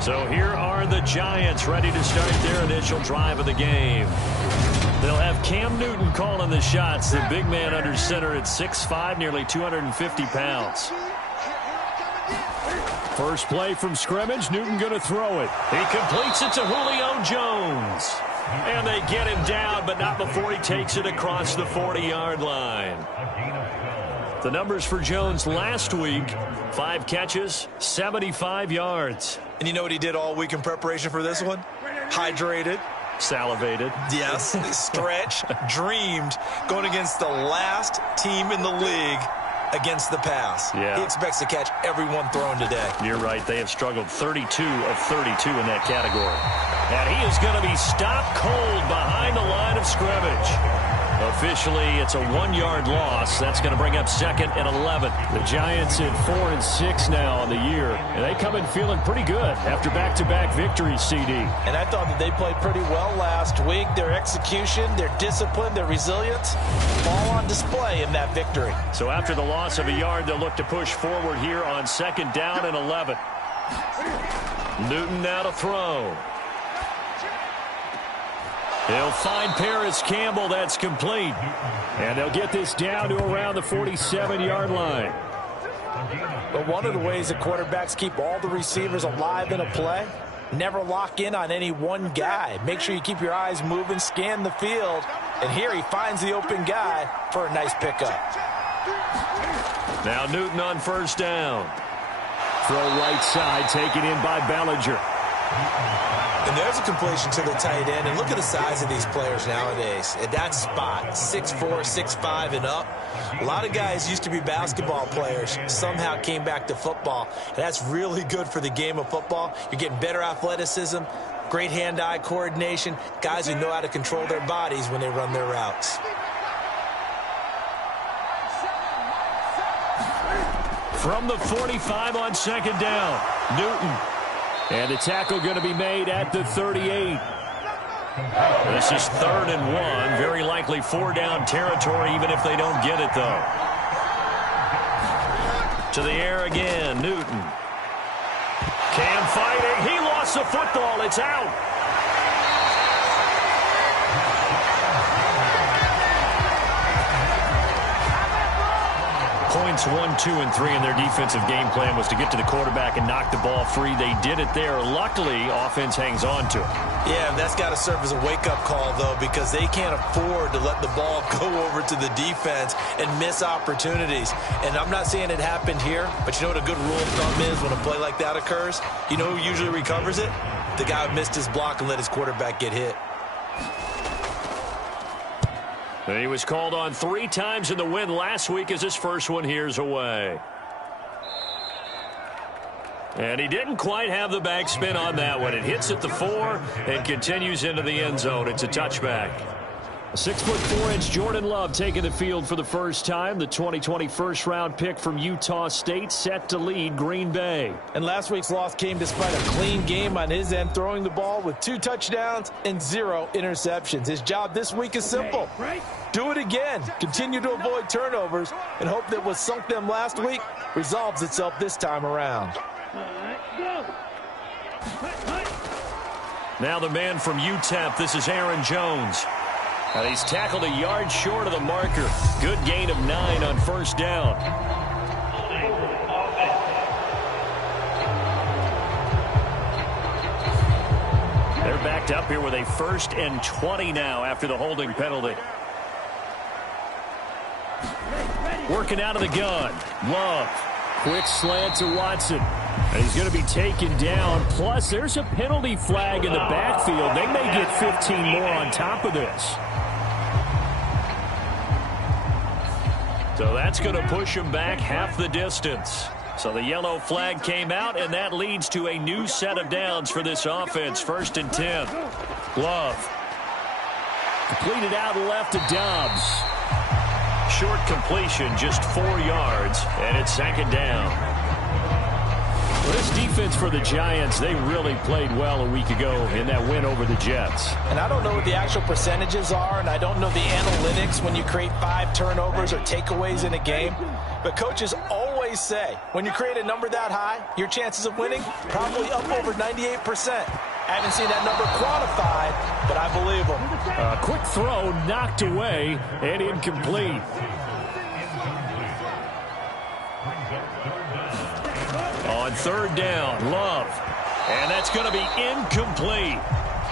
So here are the Giants ready to start their initial drive of the game. They'll have Cam Newton calling the shots, the big man under center at 6'5", nearly 250 pounds. First play from scrimmage, Newton going to throw it. He completes it to Julio Jones. And they get him down, but not before he takes it across the 40-yard line. The numbers for Jones last week, 5 catches, 75 yards. And you know what he did all week in preparation for this one? Hydrated. Salivated. Yes, stretched, dreamed, going against the last team in the league against the pass. Yeah. He expects to catch everyone thrown today. You're right. They have struggled 32 of 32 in that category. And he is going to be stopped cold behind the line of scrimmage. Officially, it's a 1-yard loss. That's going to bring up 2nd and 11. The Giants at 4-6 now on the year, and they come in feeling pretty good after back-to-back victories, CD. And I thought that they played pretty well last week. Their execution, their discipline, their resilience, all on display in that victory. So after the loss of a yard, they'll look to push forward here on 2nd down and 11. Newton now to throw. He'll find Paris Campbell. That's complete. And they'll get this down to around the 47-yard line. But one of the ways that quarterbacks keep all the receivers alive in a play, never lock in on any one guy. Make sure you keep your eyes moving, scan the field. And here he finds the open guy for a nice pickup. Now Newton on 1st down. Throw right side, taken in by Bellinger. And there's a completion to the tight end. And look at the size of these players nowadays. At that spot, 6'4", 6'5", and up. A lot of guys used to be basketball players, somehow came back to football. And that's really good for the game of football. You're getting better athleticism, great hand-eye coordination, guys who know how to control their bodies when they run their routes. From the 45 on 2nd down, Newton. And the tackle going to be made at the 38. This is 3rd and 1. Very likely 4-down territory, even if they don't get it, though. To the air again, Newton. Cam fighting. He lost the football. It's out. Points 1, 2, and 3 in their defensive game plan was to get to the quarterback and knock the ball free. They did it there. Luckily, offense hangs on to it. Yeah, that's got to serve as a wake-up call, though, because they can't afford to let the ball go over to the defense and miss opportunities. And I'm not saying it happened here, but you know what a good rule of thumb is when a play like that occurs? You know who usually recovers it? The guy who missed his block and let his quarterback get hit. He was called on 3 times in the win last week as his first one here's away. And he didn't quite have the backspin on that one. It hits at the 4 and continues into the end zone. It's a touchback. A 6'4" Jordan Love taking the field for the first time. The 2020 first-round pick from Utah State set to lead Green Bay. And last week's loss came despite a clean game on his end, throwing the ball with 2 touchdowns and 0 interceptions. His job this week is simple. Do it again. Continue to avoid turnovers and hope that what sunk them last week resolves itself this time around. Now the man from UTEP, this is Aaron Jones. And he's tackled a yard short of the marker. Good gain of 9 on first down. They're backed up here with a 1st and 20 now after the holding penalty. Working out of the gun. Love. Quick slant to Watson. And he's going to be taken down. Plus, there's a penalty flag in the backfield. They may get 15 more on top of this. So that's going to push him back half the distance. So the yellow flag came out, and that leads to a new set of downs for this offense. 1st and 10. Love. Completed out left to Dobbs. Short completion, just 4 yards, and it's 2nd down. Well, this defense for the Giants, they really played well a week ago in that win over the Jets. And I don't know what the actual percentages are, and I don't know the analytics when you create 5 turnovers or takeaways in a game. But coaches always say, when you create a number that high, your chances of winning probably up over 98%. I haven't seen that number quantified, but I believe them. A quick throw knocked away and incomplete. On 3rd down, Love. And that's going to be incomplete.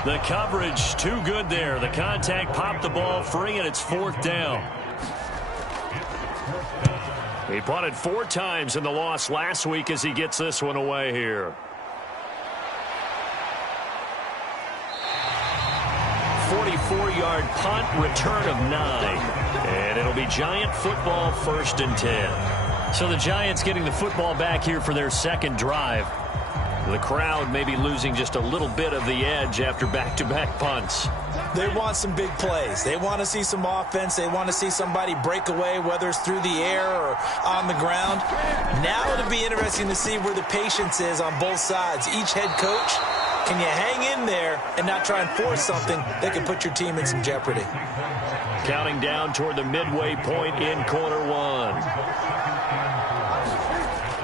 The coverage too good there. The contact popped the ball free, and it's 4th down. He punted 4 times in the loss last week as he gets this one away here. 44-yard punt, return of 9. And it'll be Giant football, 1st and 10. So the Giants getting the football back here for their 2nd drive. The crowd may be losing just a little bit of the edge after back-to-back punts. They want some big plays. They want to see some offense. They want to see somebody break away, whether it's through the air or on the ground. Now it'll be interesting to see where the patience is on both sides. Each head coach, can you hang in there and not try and force something that can put your team in some jeopardy? Counting down toward the midway point in quarter 1.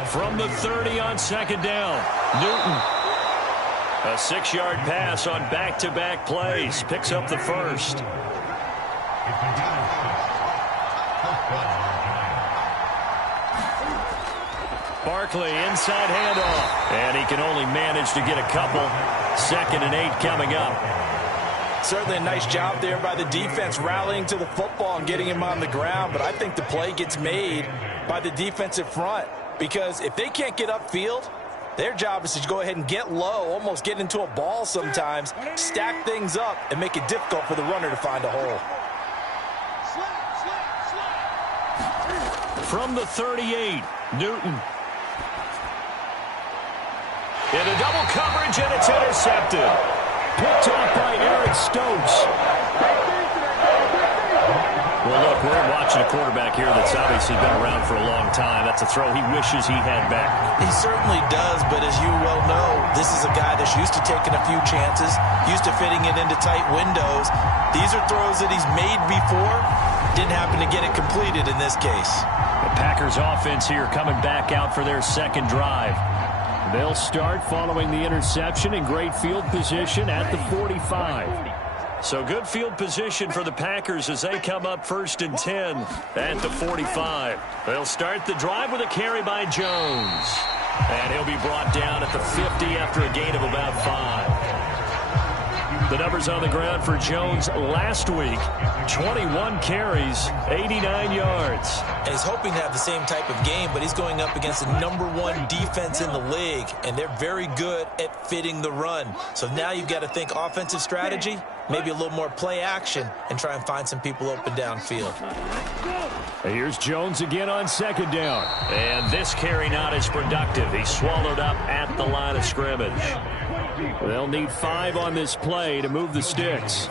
From the 30 on 2nd down, Newton. A 6-yard pass on back-to-back plays. Picks up the 1st. Barkley inside handoff. And he can only manage to get a couple. 2nd and 8 coming up. Certainly a nice job there by the defense rallying to the football and getting him on the ground. But I think the play gets made by the defensive front. Because if they can't get upfield, their job is to go ahead and get low, almost get into a ball sometimes, stack things up, and make it difficult for the runner to find a hole. From the 38, Newton. Into double coverage, and it's intercepted. Picked off by Eric Stokes. Well, look, we're watching a quarterback here that's obviously been around for a long time. That's a throw he wishes he had back. He certainly does, but as you well know, this is a guy that's used to taking a few chances, used to fitting it into tight windows. These are throws that he's made before. Didn't happen to get it completed in this case. The Packers offense here coming back out for their 2nd drive. They'll start following the interception in great field position at the 45. So good field position for the Packers as they come up 1st and 10 at the 45. They'll start the drive with a carry by Jones. And he'll be brought down at the 50 after a gain of about 5. The numbers on the ground for Jones last week, 21 carries, 89 yards. And he's hoping to have the same type of game, but he's going up against the #1 defense in the league, and they're very good at fitting the run. So now you've got to think offensive strategy, maybe a little more play action, and try and find some people open downfield. Here's Jones again on 2nd down. And this carry not as productive. He's swallowed up at the line of scrimmage. They'll need 5 on this play to move the sticks.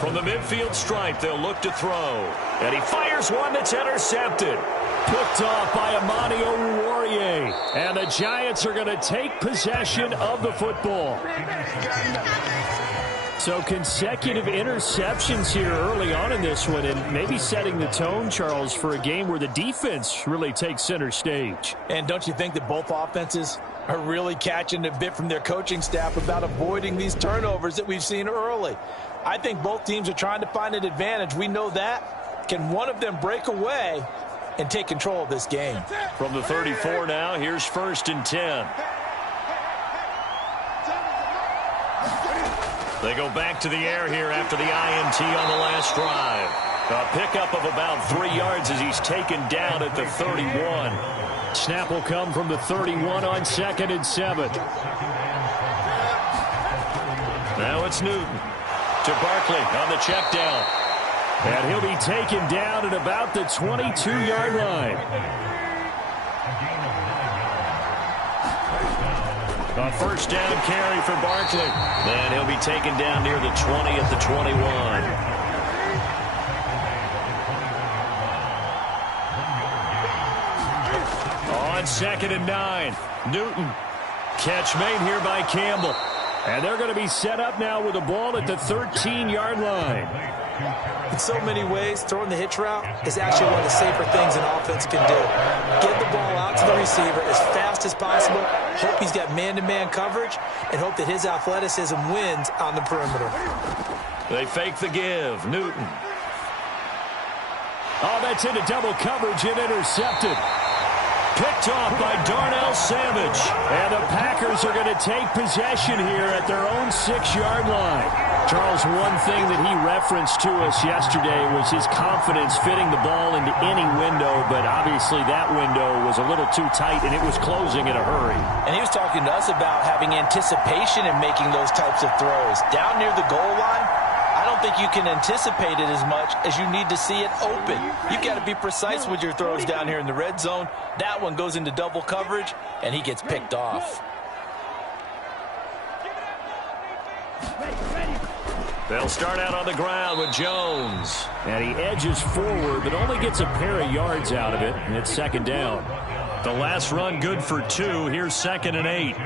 From the midfield stripe, they'll look to throw. And he fires one that's intercepted. Picked off by Amani Oruwariye. And the Giants are going to take possession of the football. So consecutive interceptions here early on in this one, and maybe setting the tone, Charles, for a game where the defense really takes center stage. And don't you think that both offenses are really catching a bit from their coaching staff about avoiding these turnovers that we've seen early? I think both teams are trying to find an advantage. We know that. Can one of them break away and take control of this game? From the 34 now, here's 1st and 10. They go back to the air here after the INT on the last drive. A pickup of about 3 yards as he's taken down at the 31. Snap will come from the 31 on 2nd and 7. Now it's Newton to Barkley on the check down. And he'll be taken down at about the 22-yard line. A 1st down carry for Barkley. And he'll be taken down near the 20 at the 21. On 2nd and 9, Newton. Catch made here by Campbell. And they're going to be set up now with the ball at the 13-yard line. In so many ways, throwing the hitch route is actually one of the safer things an offense can do. Get the ball out to the receiver as fast as possible, hope he's got man-to-man coverage, and hope that his athleticism wins on the perimeter. They fake the give. Newton. Oh, that's into double coverage and intercepted. Picked off by Darnell Savage. And the Packers are going to take possession here at their own 6-yard line. Charles, one thing that he referenced to us yesterday was his confidence fitting the ball into any window, but obviously that window was a little too tight, and it was closing in a hurry. And he was talking to us about having anticipation in making those types of throws. Down near the goal line, I don't think you can anticipate it as much as you need to see it open. You've got to be precise with your throws down here in the red zone. That one goes into double coverage, and he gets picked off. They'll start out on the ground with Jones. And he edges forward, but only gets a pair of yards out of it, and it's 2nd down. The last run good for 2. Here's 2nd and 8.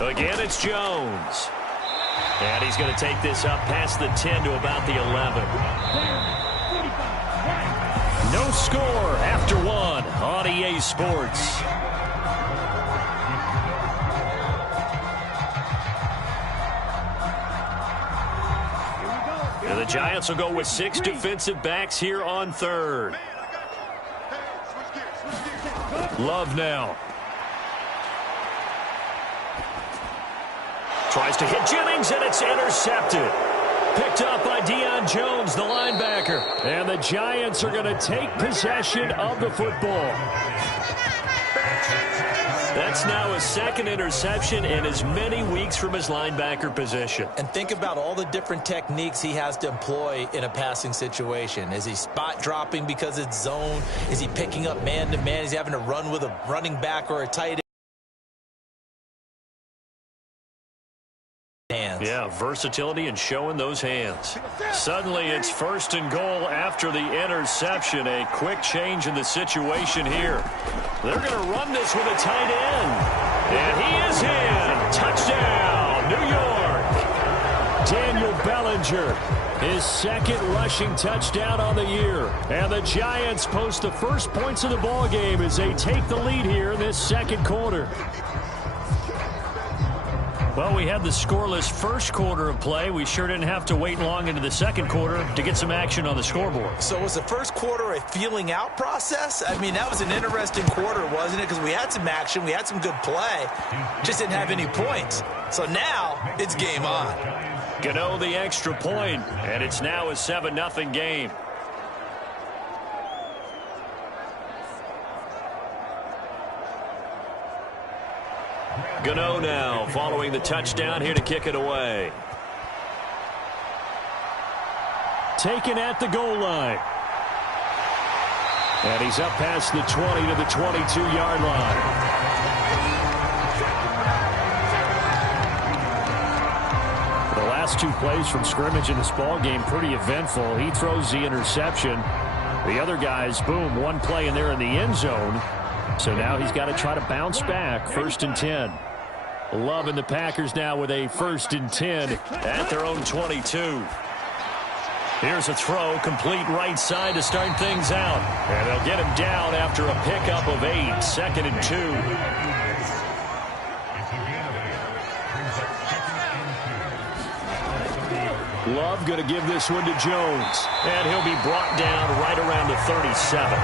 Again, it's Jones. And he's going to take this up past the 10 to about the 11. No score after 1 on EA Sports. And the Giants will go with 6 defensive backs here on 3rd. Love now. Tries to hit Jennings, and it's intercepted. Picked up by Deion Jones, the linebacker. And the Giants are going to take possession of the football. That's now his 2nd interception in as many weeks from his linebacker position. And think about all the different techniques he has to employ in a passing situation. Is he spot dropping because it's zone? Is he picking up man-to-man? Is he having to run with a running back or a tight end? Yeah, versatility and showing those hands. Suddenly it's 1st and goal after the interception. A quick change in the situation here. They're going to run this with a tight end. And he is in. Touchdown, New York. Daniel Bellinger, his 2nd rushing touchdown on the year. And the Giants post the first points of the ball game as they take the lead here in this 2nd quarter. Well, we had the scoreless first quarter of play. We sure didn't have to wait long into the 2nd quarter to get some action on the scoreboard. So was the first quarter a feeling out process? I mean, that was an interesting quarter, wasn't it? Because we had some action, we had some good play, just didn't have any points. So now it's game on. Gano the extra point, and it's now a 7-0 game. Gano now following the touchdown here to kick it away. Taken at the goal line. And he's up past the 20 to the 22-yard line. The last 2 plays from scrimmage in this ball game pretty eventful. He throws the interception. The other guys, boom, 1 play and they're in the end zone. So now he's got to try to bounce back. 1st and 10. Love and the Packers now with a 1st and 10 at their own 22. Here's a throw, complete right side to start things out. And they'll get him down after a pickup of 8, 2nd and 2. Love going to give this one to Jones. And he'll be brought down right around the 37.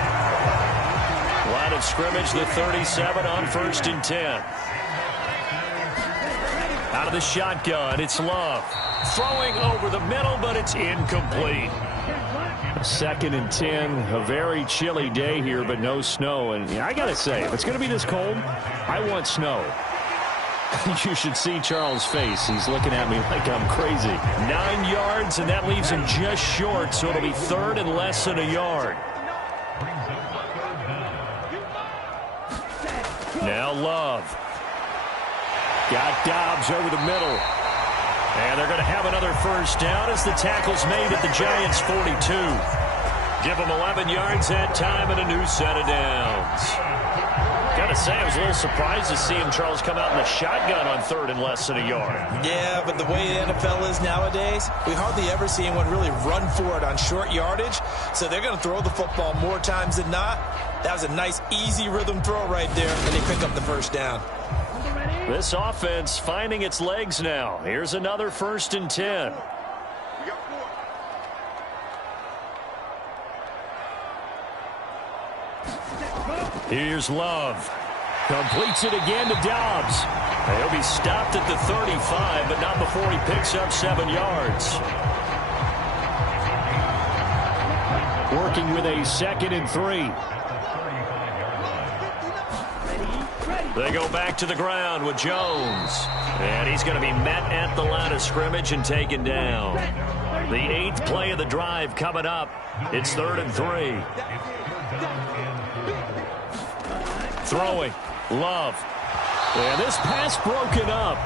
Line of scrimmage, the 37 on 1st and 10. Out of the shotgun, it's Love. Throwing over the middle, but it's incomplete. 2nd and 10, a very chilly day here, but no snow. And I got to say, if it's going to be this cold, I want snow. You should see Charles' face. He's looking at me like I'm crazy. 9 yards, and that leaves him just short, so it'll be 3rd and less than a yard. Now Love. Got Dobbs over the middle. And they're going to have another 1st down as the tackle's made at the Giants' 42. Give them 11 yards that time and a new set of downs. Got to say, I was a little surprised to see him, Charles, come out in the shotgun on 3rd and less than a yard. Yeah, but the way the NFL is nowadays, we hardly ever see anyone really run for it on short yardage. So they're going to throw the football more times than not. That was a nice, easy rhythm throw right there, and they pick up the 1st down. This offense finding its legs now. Here's another 1st and 10. Here's Love. Completes it again to Dobbs. He'll be stopped at the 35, but not before he picks up 7 yards. Working with a 2nd and 3. They go back to the ground with Jones. And he's going to be met at the line of scrimmage and taken down. The 8th play of the drive coming up. It's 3rd and 3. Throwing. Love. And this pass broken up.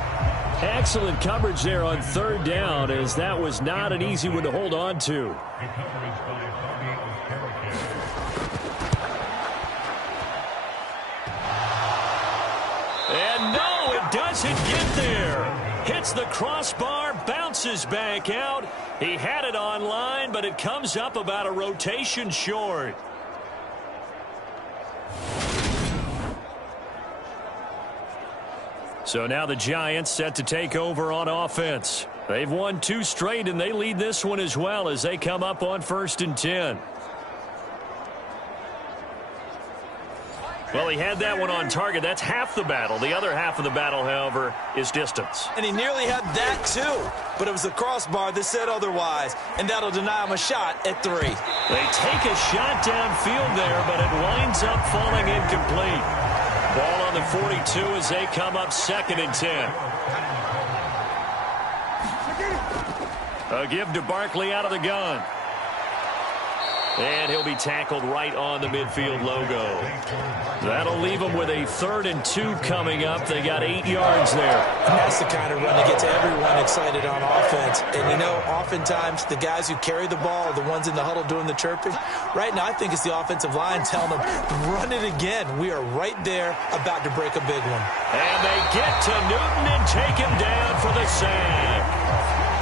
Excellent coverage there on 3rd down, as that was not an easy one to hold on to. And no, it doesn't get there. Hits the crossbar, bounces back out. He had it on line, but it comes up about a rotation short. So now the Giants set to take over on offense. They've won 2 straight, and they lead this one as well as they come up on 1st and 10. Well, he had that one on target. That's half the battle. The other half of the battle, however, is distance. And he nearly had that, too. But it was the crossbar that said otherwise, and that'll deny him a shot at 3. They take a shot downfield there, but it winds up falling incomplete. Ball on the 42 as they come up 2nd and 10. A give to Barkley out of the gun. And he'll be tackled right on the midfield logo. That'll leave them with a 3rd and 2 coming up. They got 8 yards there. And that's the kind of run that gets everyone excited on offense. And, you know, oftentimes the guys who carry the ball are the ones in the huddle doing the chirping. Right now, I think it's the offensive line telling them, run it again. We are right there about to break a big one. And they get to Newton and take him down for the sack.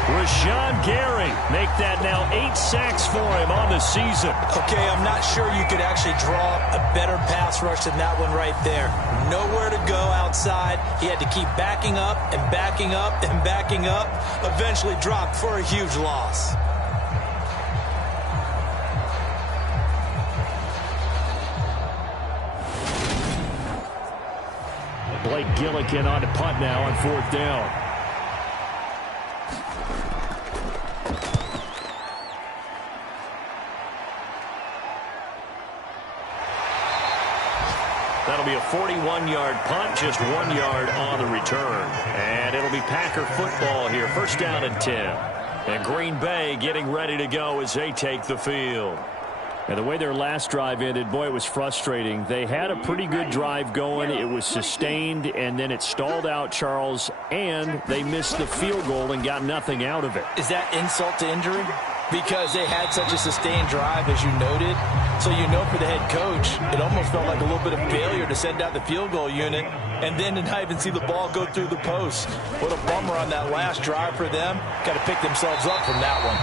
Rashawn Gary make that now 8 sacks for him on the season. Okay, I'm not sure you could actually draw a better pass rush than that one right there. Nowhere to go outside. He had to keep backing up and backing up and backing up. Eventually dropped for a huge loss. Blake Gillikin on the punt now on 4th down. That'll be a 41-yard punt, just 1 yard on the return. And it'll be Packer football here, 1st down and 10. And Green Bay getting ready to go as they take the field. And the way their last drive ended, boy, it was frustrating. They had a pretty good drive going. It was sustained, and then it stalled out, Charles, and they missed the field goal and got nothing out of it. Is that insult to injury? Because they had such a sustained drive, as you noted. So you know for the head coach, it almost felt like a little bit of failure to send out the field goal unit and then to not even see the ball go through the post. What a bummer on that last drive for them. Got to pick themselves up from that one.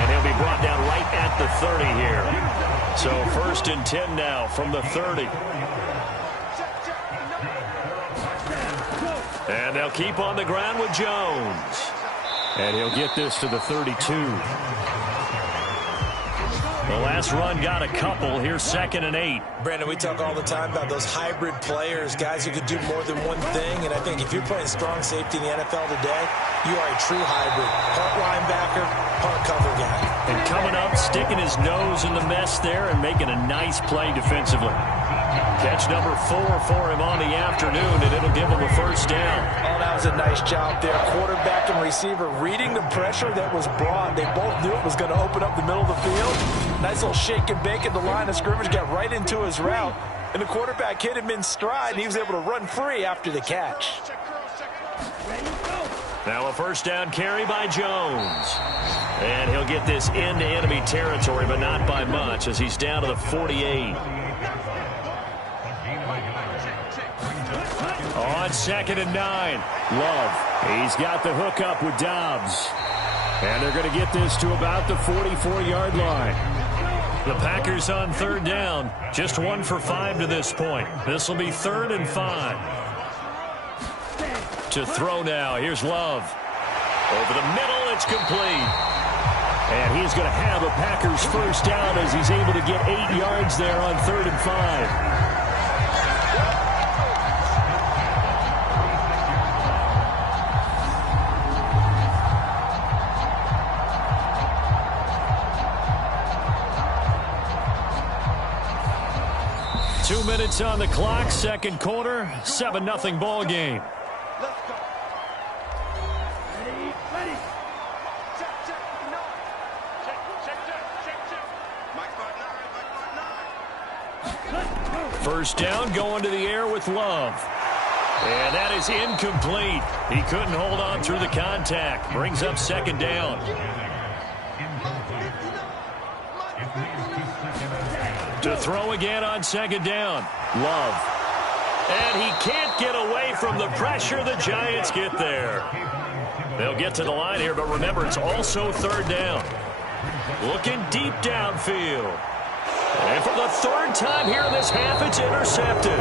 And he'll be brought down right at the 30 here. So 1st and 10 now from the 30. And they'll keep on the ground with Jones. And he'll get this to the 32. The last run got a couple. Here's 2nd and 8. Brandon, we talk all the time about those hybrid players, guys who could do more than one thing. And I think if you're playing strong safety in the NFL today, you are a true hybrid. Part linebacker, part cover guy. And coming up, sticking his nose in the mess there and making a nice play defensively. Catch number 4 for him on the afternoon, and it'll give him a 1st down. Oh, that was a nice job there. Quarterback and receiver reading the pressure that was brought. They both knew it was going to open up the middle of the field. Nice little shake and bake at the line of scrimmage, got right into his route. And the quarterback hit him in stride, and he was able to run free after the catch. Now a 1st down carry by Jones. And he'll get this into enemy territory, but not by much, as he's down to the 48. On 2nd and 9. Love. He's got the hook up with Dobbs. And they're going to get this to about the 44-yard line. The Packers on 3rd down. Just 1 for 5 to this point. This will be 3rd and 5. To throw now. Here's Love. Over the middle, it's complete. And he's going to have a Packers 1st down as he's able to get 8 yards there on 3rd and 5. 2 minutes on the clock, 2nd quarter, 7-0 ball game. Let's go. Ready. Check. No. Check. Mike Mark 9. 1st down going to the air with Love. And that is incomplete. He couldn't hold on through the contact. Brings up 2nd down. To throw again on 2nd down. Love. And he can't get away from the pressure. The Giants get there. They'll get to the line here, but remember, it's also 3rd down. Looking deep downfield. And for the 3rd time here in this half, it's intercepted.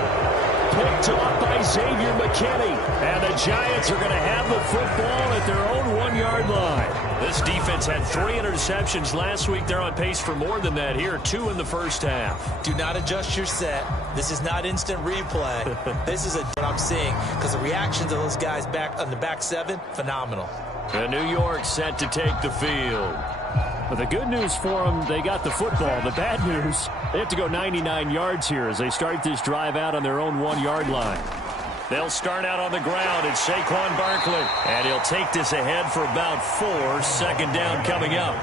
Picked off by Xavier McKinney. And the Giants are going to have the football at their own 1-yard line. This defense had 3 interceptions last week. They're on pace for more than that here. 2 in the 1st half. Do not adjust your set. This is not instant replay. This is what I'm seeing, because the reactions of those guys back on the back 7, phenomenal. And New York set to take the field. But the good news for them, they got the football. The bad news, they have to go 99 yards here as they start this drive out on their own 1-yard line. They'll start out on the ground. It's Saquon Barkley. And he'll take this ahead for about 4. 2nd down coming up.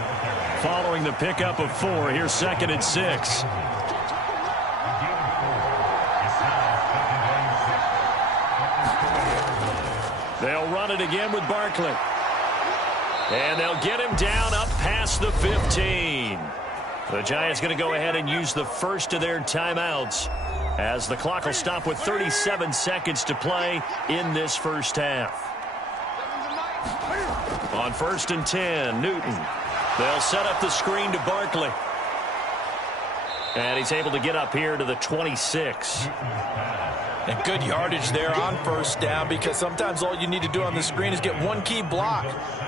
Following the pickup of 4, here's 2nd and 6. They'll run it again with Barkley. And they'll get him down up past the 15. The Giants going to go ahead and use the first of their timeouts, as the clock will stop with 37 seconds to play in this 1st half. On 1st and 10, Newton. They'll set up the screen to Barkley. And he's able to get up here to the 26. And good yardage there on 1st down, because sometimes all you need to do on the screen is get one key block.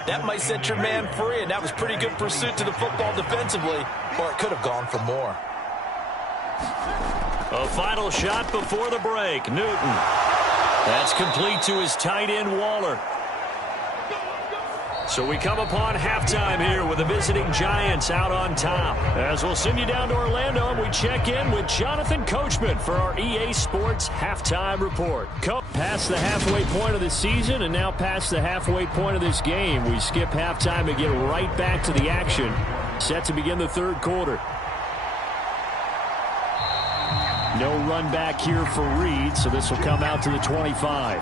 That might set your man free, and that was pretty good pursuit to the football defensively, or it could have gone for more. A final shot before the break. Newton. That's complete to his tight end, Waller. So we come upon halftime here with the visiting Giants out on top. As we'll send you down to Orlando, and we check in with Jonathan Coachman for our EA Sports Halftime Report. Past the halfway point of the season, and now past the halfway point of this game. We skip halftime to get right back to the action. Set to begin the 3rd quarter. No run back here for Reed, so this will come out to the 25.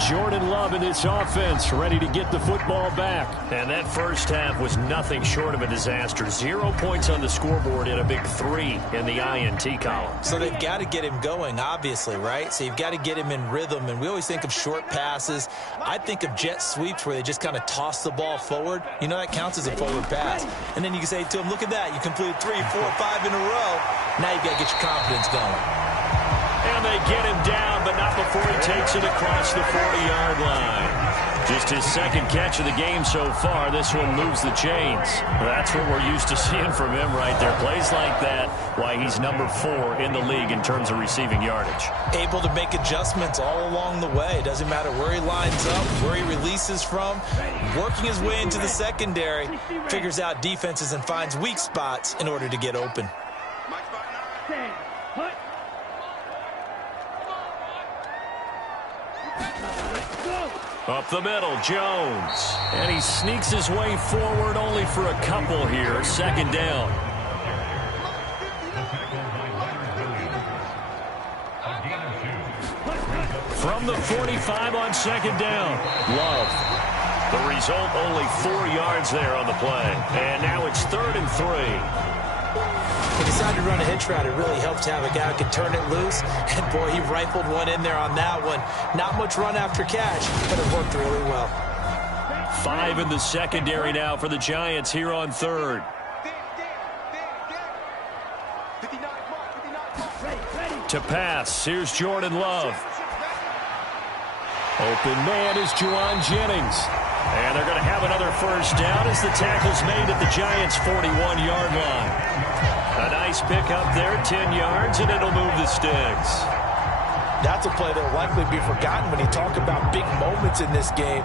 Jordan Love in this offense, ready to get the football back. And that first half was nothing short of a disaster. 0 points on the scoreboard and a big 3 in the INT column. So they've got to get him going, obviously, right? So you've got to get him in rhythm. And we always think of short passes. I think of jet sweeps where they just kind of toss the ball forward. You know, that counts as a forward pass. And then you can say to him, look at that. You completed 3, 4, 5 in a row. Now you've got to get your confidence going. And they get him down, but not before he takes it across the 40-yard line. Just his second catch of the game so far. This one moves the chains. That's what we're used to seeing from him right there. Plays like that, why he's number 4 in the league in terms of receiving yardage. Able to make adjustments all along the way. Doesn't matter where he lines up, where he releases from. Working his way into the secondary, figures out defenses and finds weak spots in order to get open. Up the middle, Jones. And he sneaks his way forward only for a couple here. Second down. From the 45 on second down, Love. The result, only 4 yards there on the play. And now it's 3rd and 3. He decided to run a hitch route. It really helped to have a guy who can turn it loose. And, boy, he rifled one in there on that one. Not much run after catch, but it worked really well. 5 in the secondary now for the Giants here on 3rd. To pass, here's Jordan Love. Open man is Juwan Jennings. And they're going to have another first down as the tackle's made at the Giants' 41-yard line. A nice pickup there, 10 yards, and it'll move the sticks. That's a play that will likely be forgotten when you talk about big moments in this game.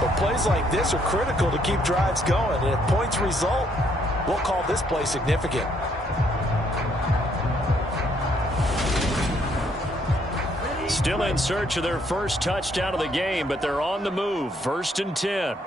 But plays like this are critical to keep drives going. And if points result, we'll call this play significant. Still in search of their first touchdown of the game, but they're on the move. 1st and 10.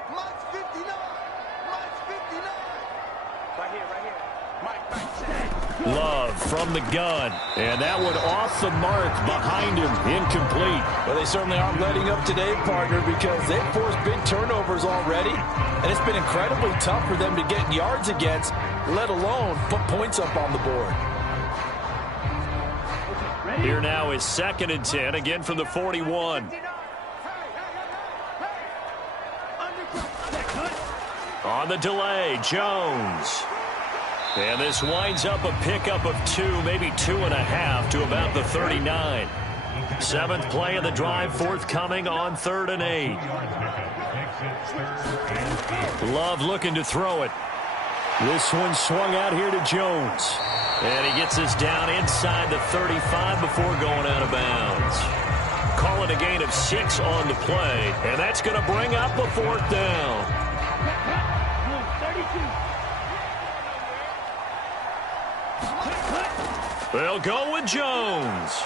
Love from the gun. And that one off the mark behind him. Incomplete. Well, they certainly aren't letting up today, partner, because they've forced big turnovers already. And it's been incredibly tough for them to get yards against, let alone put points up on the board. Here now is 2nd and 10, again from the 41. On the delay, Jones. And this winds up a pickup of 2, maybe 2.5 to about the 39. 7th play of the drive forthcoming on 3rd and 8. Love looking to throw it. This one swung out here to Jones. And he gets us down inside the 35 before going out of bounds. Call it a gain of 6 on the play. And that's going to bring up a 4th down. They'll go with Jones.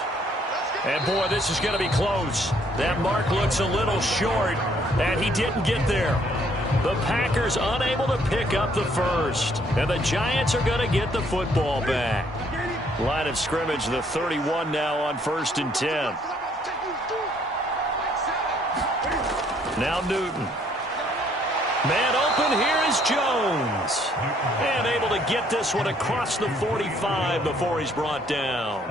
And, boy, this is going to be close. That mark looks a little short, and he didn't get there. The Packers unable to pick up the first. And the Giants are going to get the football back. Line of scrimmage, the 31 now on 1st and 10. Now Newton. Man open, here is Jones. And able to get this one across the 45 before he's brought down.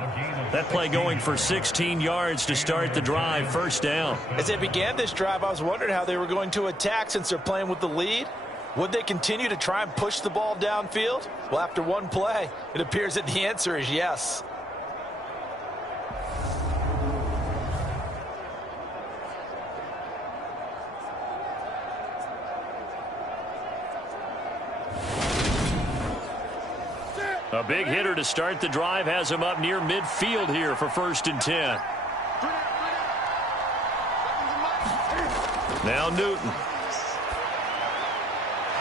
That play going for 16 yards to start the drive. 1st down. As they began this drive, I was wondering how they were going to attack since they're playing with the lead. Would they continue to try and push the ball downfield? Well, after one play, it appears that the answer is yes. A big hitter to start the drive has him up near midfield here for 1st and 10. Now Newton.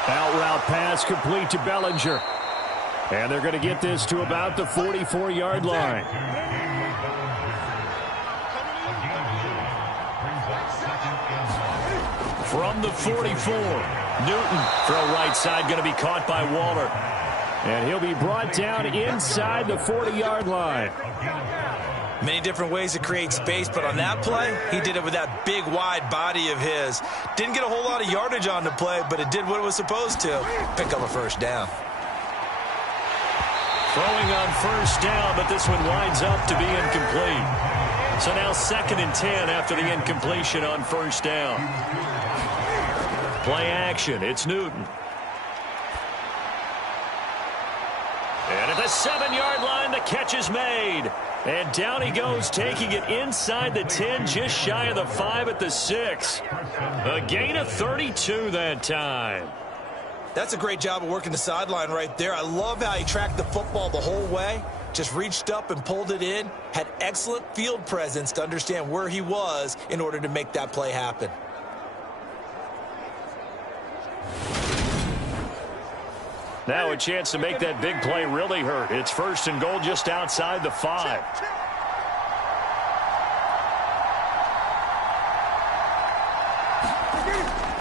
Out route pass complete to Bellinger. And they're going to get this to about the 44-yard line. From the 44, Newton. Throw right side, going to be caught by Waller. And he'll be brought down inside the 40-yard line. Many different ways to create space, but on that play, he did it with that big, wide body of his. Didn't get a whole lot of yardage on the play, but it did what it was supposed to. Pick up a first down. Throwing on first down, but this one winds up to be incomplete. So now 2nd and 10 after the incompletion on first down. Play action. It's Newton. And at the 7-yard line, the catch is made. And down he goes, taking it inside the 10, just shy of the 5 at the 6. A gain of 32 that time. That's a great job of working the sideline right there. I love how he tracked the football the whole way. Just reached up and pulled it in. Had excellent field presence to understand where he was in order to make that play happen. Now a chance to make that big play really hurt. It's 1st and goal just outside the 5.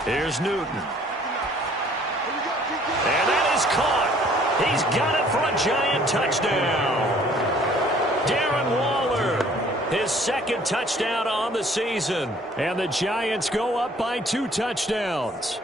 Here's Newton. And that is caught. He's got it for a giant touchdown. Darren Waller, his 2nd touchdown on the season. And the Giants go up by 2 touchdowns.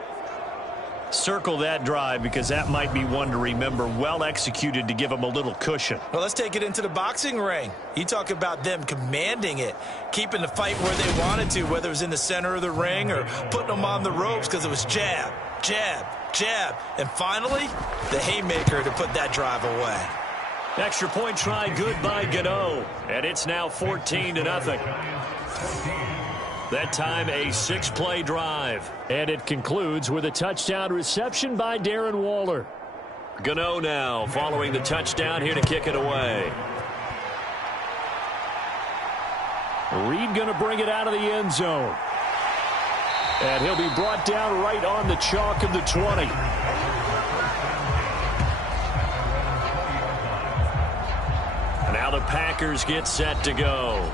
Circle that drive because that might be one to remember. Well executed to give them a little cushion. Well, let's take it into the boxing ring. You talk about them commanding it, keeping the fight where they wanted to, whether it was in the center of the ring or putting them on the ropes because it was jab, jab, jab. And finally, the haymaker to put that drive away. Extra point try good by Gano. And it's now 14-0. That time a 6-play drive. And it concludes with a touchdown reception by Darren Waller. Gano now following the touchdown here to kick it away. Reed going to bring it out of the end zone. And he'll be brought down right on the chalk of the 20. Now the Packers get set to go.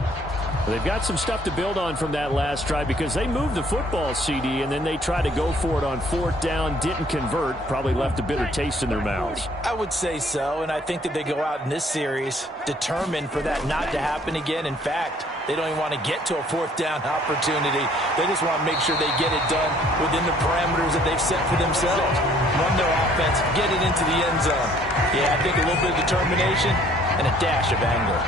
They've got some stuff to build on from that last drive because they moved the football, CD, and then they tried to go for it on 4th down, didn't convert, probably left a bitter taste in their mouths. I would say so, and I think that they go out in this series determined for that not to happen again. In fact, they don't even want to get to a 4th down opportunity. They just want to make sure they get it done within the parameters that they've set for themselves. Run their offense, get it into the end zone. Yeah, I think a little bit of determination and a dash of anger.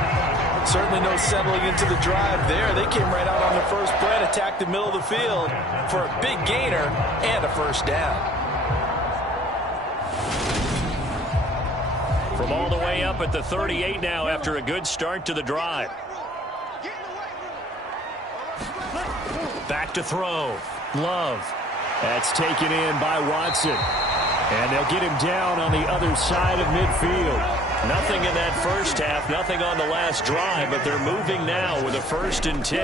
Certainly no settling into the drive there. They came right out on the first play and attacked the middle of the field for a big gainer and a first down. From all the way up at the 38 now after a good start to the drive. Back to throw. Love. That's taken in by Watson. And they'll get him down on the other side of midfield. Nothing in that first half, nothing on the last drive, but they're moving now with a 1st and 10.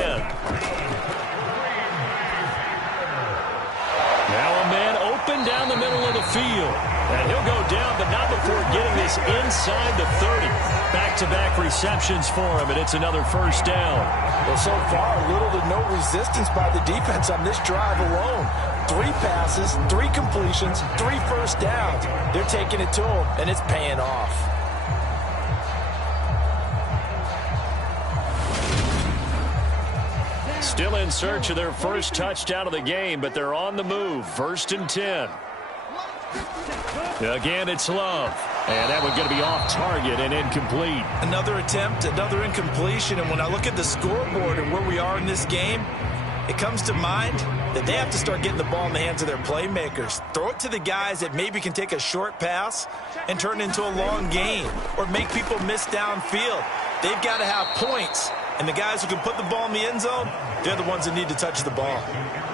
Now a man open down the middle of the field. And he'll go down, but not before getting this inside the 30. Back-to-back receptions for him, and it's another first down. Well, so far, little to no resistance by the defense on this drive alone. 3 passes, 3 completions, 3 first downs. They're taking it to them, and it's paying off. Still in search of their first touchdown of the game, but they're on the move. 1st and 10. Again, it's Love. And that one's going to be off target and incomplete. Another attempt, another incompletion. And when I look at the scoreboard and where we are in this game, it comes to mind that they have to start getting the ball in the hands of their playmakers. Throw it to the guys that maybe can take a short pass and turn it into a long gain or make people miss downfield. They've got to have points. And the guys who can put the ball in the end zone, they're the ones that need to touch the ball.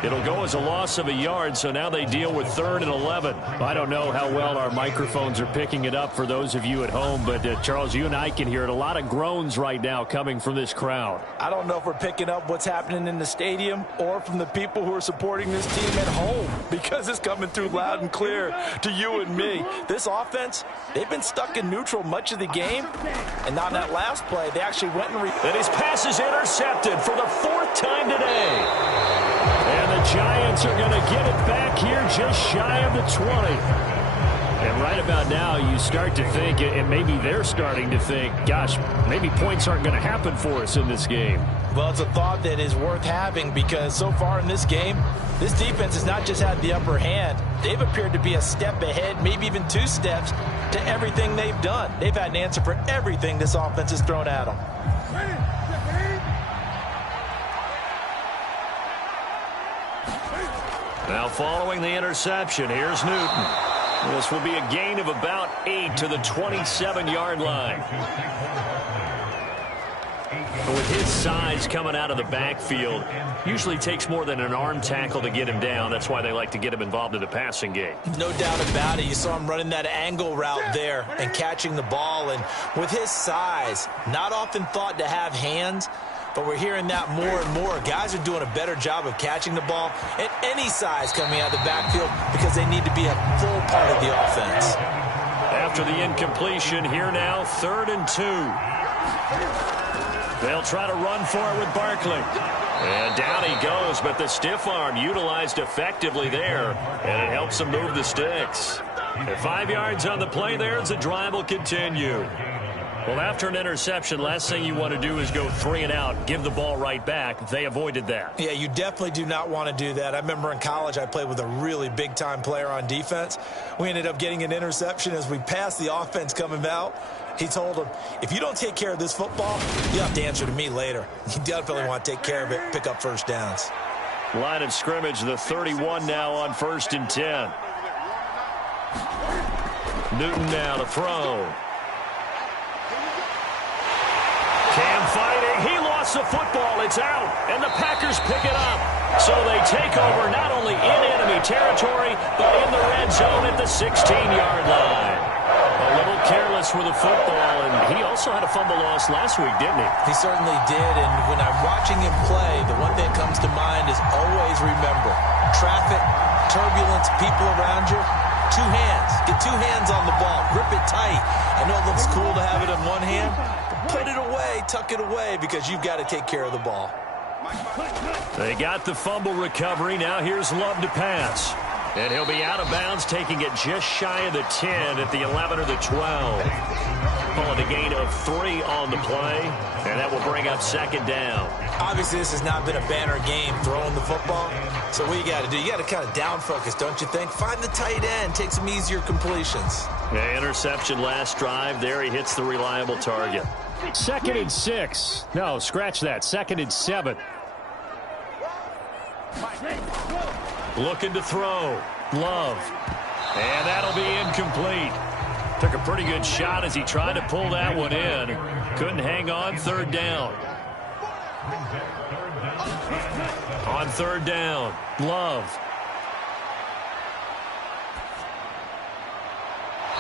It'll go as a loss of a yard, so now they deal with 3rd and 11. I don't know how well our microphones are picking it up for those of you at home, but Charles, you and I can hear it. A lot of groans right now coming from this crowd. I don't know if we're picking up what's happening in the stadium or from the people who are supporting this team at home, because it's coming through loud and clear to you and me. This offense, they've been stuck in neutral much of the game, and on that last play, they actually went and and his pass is intercepted for the 4th time today. And the Giants are going to get it back here just shy of the 20. And right about now, you start to think, and maybe they're starting to think, gosh, maybe points aren't going to happen for us in this game. Well, it's a thought that is worth having because so far in this game, this defense has not just had the upper hand. They've appeared to be a step ahead, maybe even 2 steps to everything they've done. They've had an answer for everything this offense has thrown at them. Now following the interception, here's Newton. This will be a gain of about 8 to the 27-yard line. With his size coming out of the backfield, usually takes more than an arm tackle to get him down. That's why they like to get him involved in the passing game. No doubt about it. You saw him running that angle route there and catching the ball. And with his size, not often thought to have hands, but we're hearing that more and more. Guys are doing a better job of catching the ball at any size coming out of the backfield because they need to be a full part of the offense. After the incompletion, here now, 3rd and 2. They'll try to run for it with Barkley. And down he goes, but the stiff arm utilized effectively there, and it helps him move the sticks. At 5 yards on the play there, as the drive will continue. Well, after an interception, last thing you want to do is go 3 and out, give the ball right back. They avoided that. Yeah, you definitely do not want to do that. I remember in college I played with a really big-time player on defense. We ended up getting an interception as we passed the offense coming out. He told him, if you don't take care of this football, you have to answer to me later. You definitely want to take care of it, pick up first downs. Line of scrimmage, the 31 now on 1st and 10. Newton now to throw. Cam fighting. He lost the football. It's out. And the Packers pick it up. So they take over not only in enemy territory, but in the red zone at the 16-yard line. A little careless with the football, and he also had a fumble loss last week, didn't he? He certainly did, and when I'm watching him play, the one thing that comes to mind is always remember, traffic, turbulence, people around you, 2 hands. Get 2 hands on the ball. Grip it tight. I know it looks cool to have it in one hand, but put it away, tuck it away, because you've got to take care of the ball. They got the fumble recovery. Now here's Love to pass. And he'll be out of bounds, taking it just shy of the 10 at the 11 or the 12. Call it a gain of 3 on the play, and that will bring up 2nd down. Obviously, this has not been a banner game throwing the football. So what you got to do, you got to kind of down focus, don't you think? Find the tight end, take some easier completions. Yeah, interception last drive. There he hits the reliable target. 2nd and 6. No, scratch that. 2nd and 7. Looking to throw. Love. And that'll be incomplete. Took a pretty good shot as he tried to pull that one in. Couldn't hang on. 3rd down. On 3rd down, Love.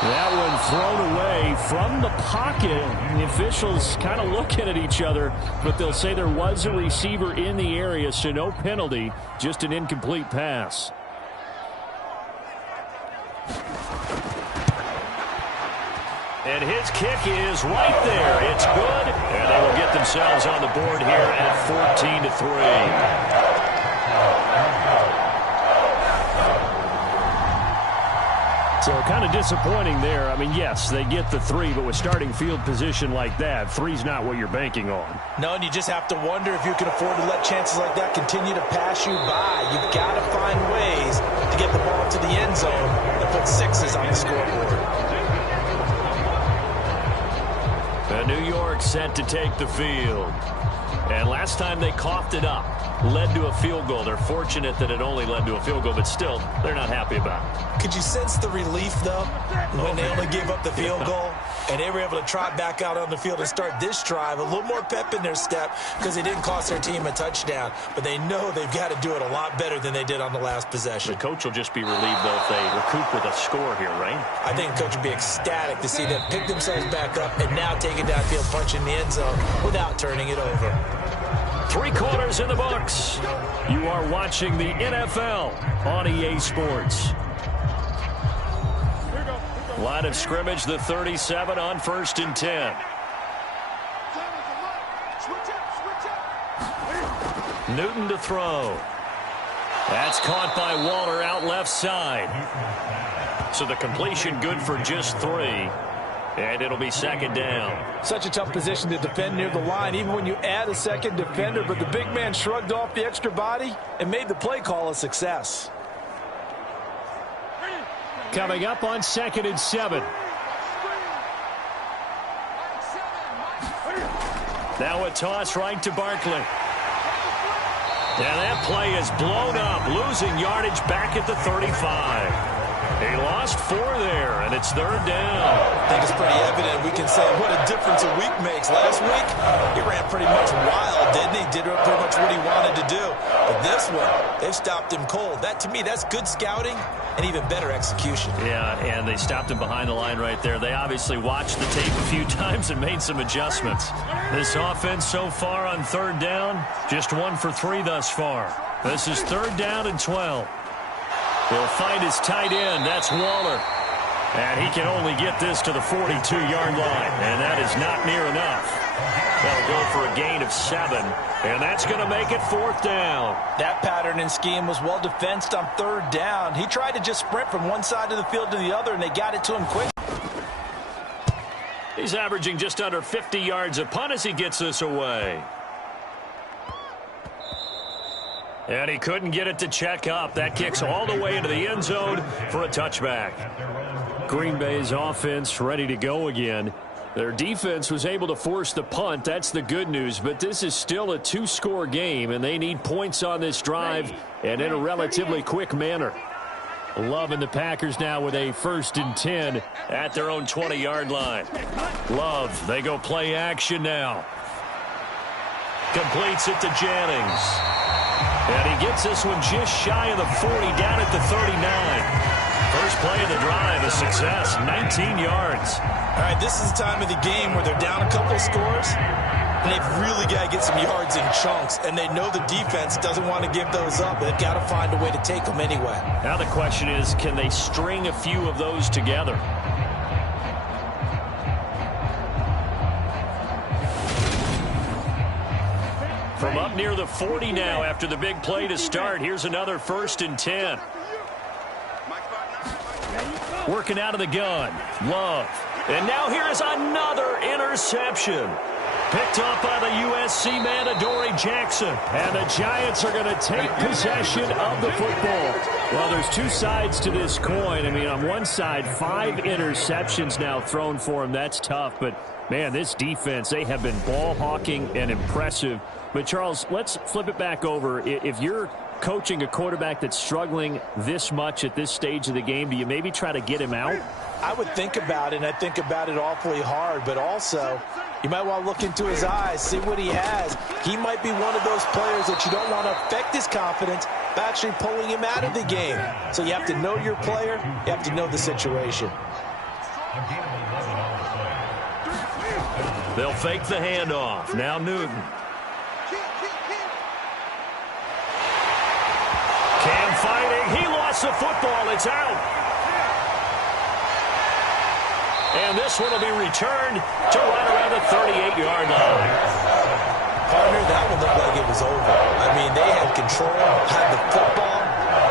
That one thrown away from the pocket. The officials kind of looking at each other, but they'll say there was a receiver in the area, so no penalty, just an incomplete pass. And his kick is right there. It's good, and they will get themselves on the board here at 14-3. So kind of disappointing there. I mean, yes, they get the 3, but with starting field position like that, 3's not what you're banking on. No, and you just have to wonder if you can afford to let chances like that continue to pass you by. You've got to find ways to get the ball to the end zone and put 6s on the scoreboard. New York set to take the field. And last time they coughed it up, led to a field goal. They're fortunate that it only led to a field goal, but still, they're not happy about it. Could you sense the relief, though, when they only gave up the field goal and they were able to trot back out on the field and start this drive? A little more pep in their step because they didn't cost their team a touchdown, but they know they've got to do it a lot better than they did on the last possession. The coach will just be relieved, though, if they recoup with a score here, right? I think the coach would be ecstatic to see them pick themselves back up and now take it downfield, punch in the end zone without turning it over. 3 quarters in the books. You are watching the NFL on EA Sports. Line of scrimmage, the 37 on 1st and 10. Newton to throw. That's caught by Waller out left side. So the completion good for just 3. And it'll be second down. Such a tough position to defend near the line, even when you add a second defender. But the big man shrugged off the extra body and made the play call a success. Coming up on 2nd and 7. Now a toss right to Barkley. And that play is blown up, losing yardage back at the 35. He lost 4 there, and it's 3rd down. I think it's pretty evident. We can say what a difference a week makes. Last week, he ran pretty much wild, didn't he? Did pretty much what he wanted to do. But this one, they've stopped him cold. That, to me, that's good scouting and even better execution. Yeah, and they stopped him behind the line right there. They obviously watched the tape a few times and made some adjustments. This offense so far on 3rd down, just 1 for 3 thus far. This is 3rd down and 12. He'll find his tight end. That's Waller. And he can only get this to the 42-yard line. And that is not near enough. That'll go for a gain of 7. And that's going to make it 4th down. That pattern and scheme was well defensed on 3rd down. He tried to just sprint from one side of the field to the other, and they got it to him quick. He's averaging just under 50 yards a punt as he gets this away. And he couldn't get it to check up. That kicks all the way into the end zone for a touchback. Green Bay's offense ready to go again. Their defense was able to force the punt. That's the good news. But this is still a 2-score game, and they need points on this drive and in a relatively quick manner. Love and the Packers now with a 1st and 10 at their own 20-yard line. Love, they go play action now. Completes it to Jennings. And he gets this one just shy of the 40, down at the 39. First play of the drive, a success, 19 yards. All right, this is the time of the game where they're down a couple of scores, and they've really got to get some yards in chunks, and they know the defense doesn't want to give those up. They've got to find a way to take them anyway. Now the question is, can they string a few of those together? From up near the 40 now after the big play to start. Here's another 1st and 10. Working out of the gun. Love. And now here is another interception. Picked off by the USC man, Adoree Jackson. And the Giants are going to take possession of the football. Well, there's 2 sides to this coin. I mean, on one side, 5 interceptions now thrown for him. That's tough. But, man, this defense, they have been ball hawking and impressive. But, Charles, let's flip it back over. If you're coaching a quarterback that's struggling this much at this stage of the game, do you maybe try to get him out? I would think about it, and I think about it awfully hard. But also, you might want to look into his eyes, see what he has. He might be one of those players that you don't want to affect his confidence by actually pulling him out of the game. So you have to know your player. You have to know the situation. They'll fake the handoff. Now Newton. Cam fighting. He lost the football. It's out. And this one will be returned to right around the 38-yard line. Partner, that one looked like it was over. I mean, they had control, had the football,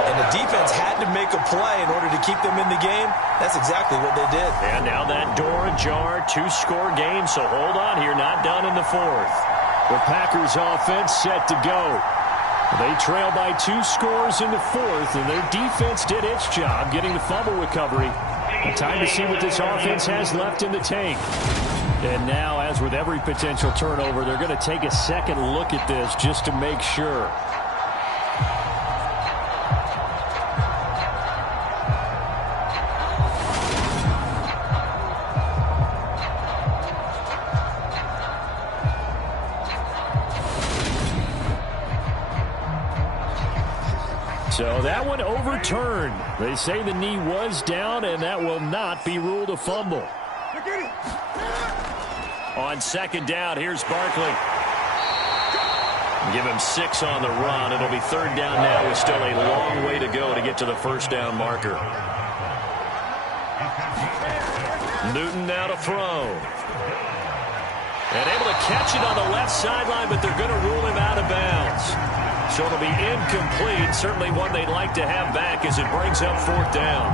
and the defense had to make a play in order to keep them in the game. That's exactly what they did. And now that door ajar, 2-score game, so hold on here, not done in the 4th. The Packers offense set to go. They trail by 2 scores in the 4th, and their defense did its job getting the fumble recovery. Time to see what this offense has left in the tank. And now, as with every potential turnover, they're going to take a second look at this just to make sure. So that one overturned. They say the knee was down, and that will not be ruled a fumble. On 2nd down, here's Barkley. Give him 6 on the run. It'll be 3rd down now with still a long way to go to get to the 1st down marker. Newton now to throw. And able to catch it on the left sideline, but they're going to rule him out of bounds. So it'll be incomplete. Certainly one they'd like to have back as it brings up 4th down.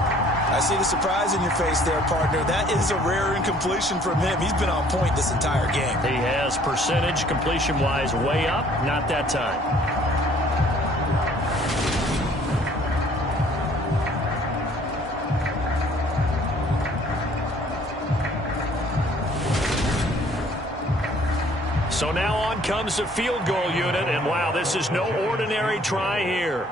I see the surprise in your face there, partner. That is a rare incompletion from him. He's been on point this entire game. He has percentage completion-wise way up. Not that time. So now on comes the field goal unit, and wow, this is no ordinary try here.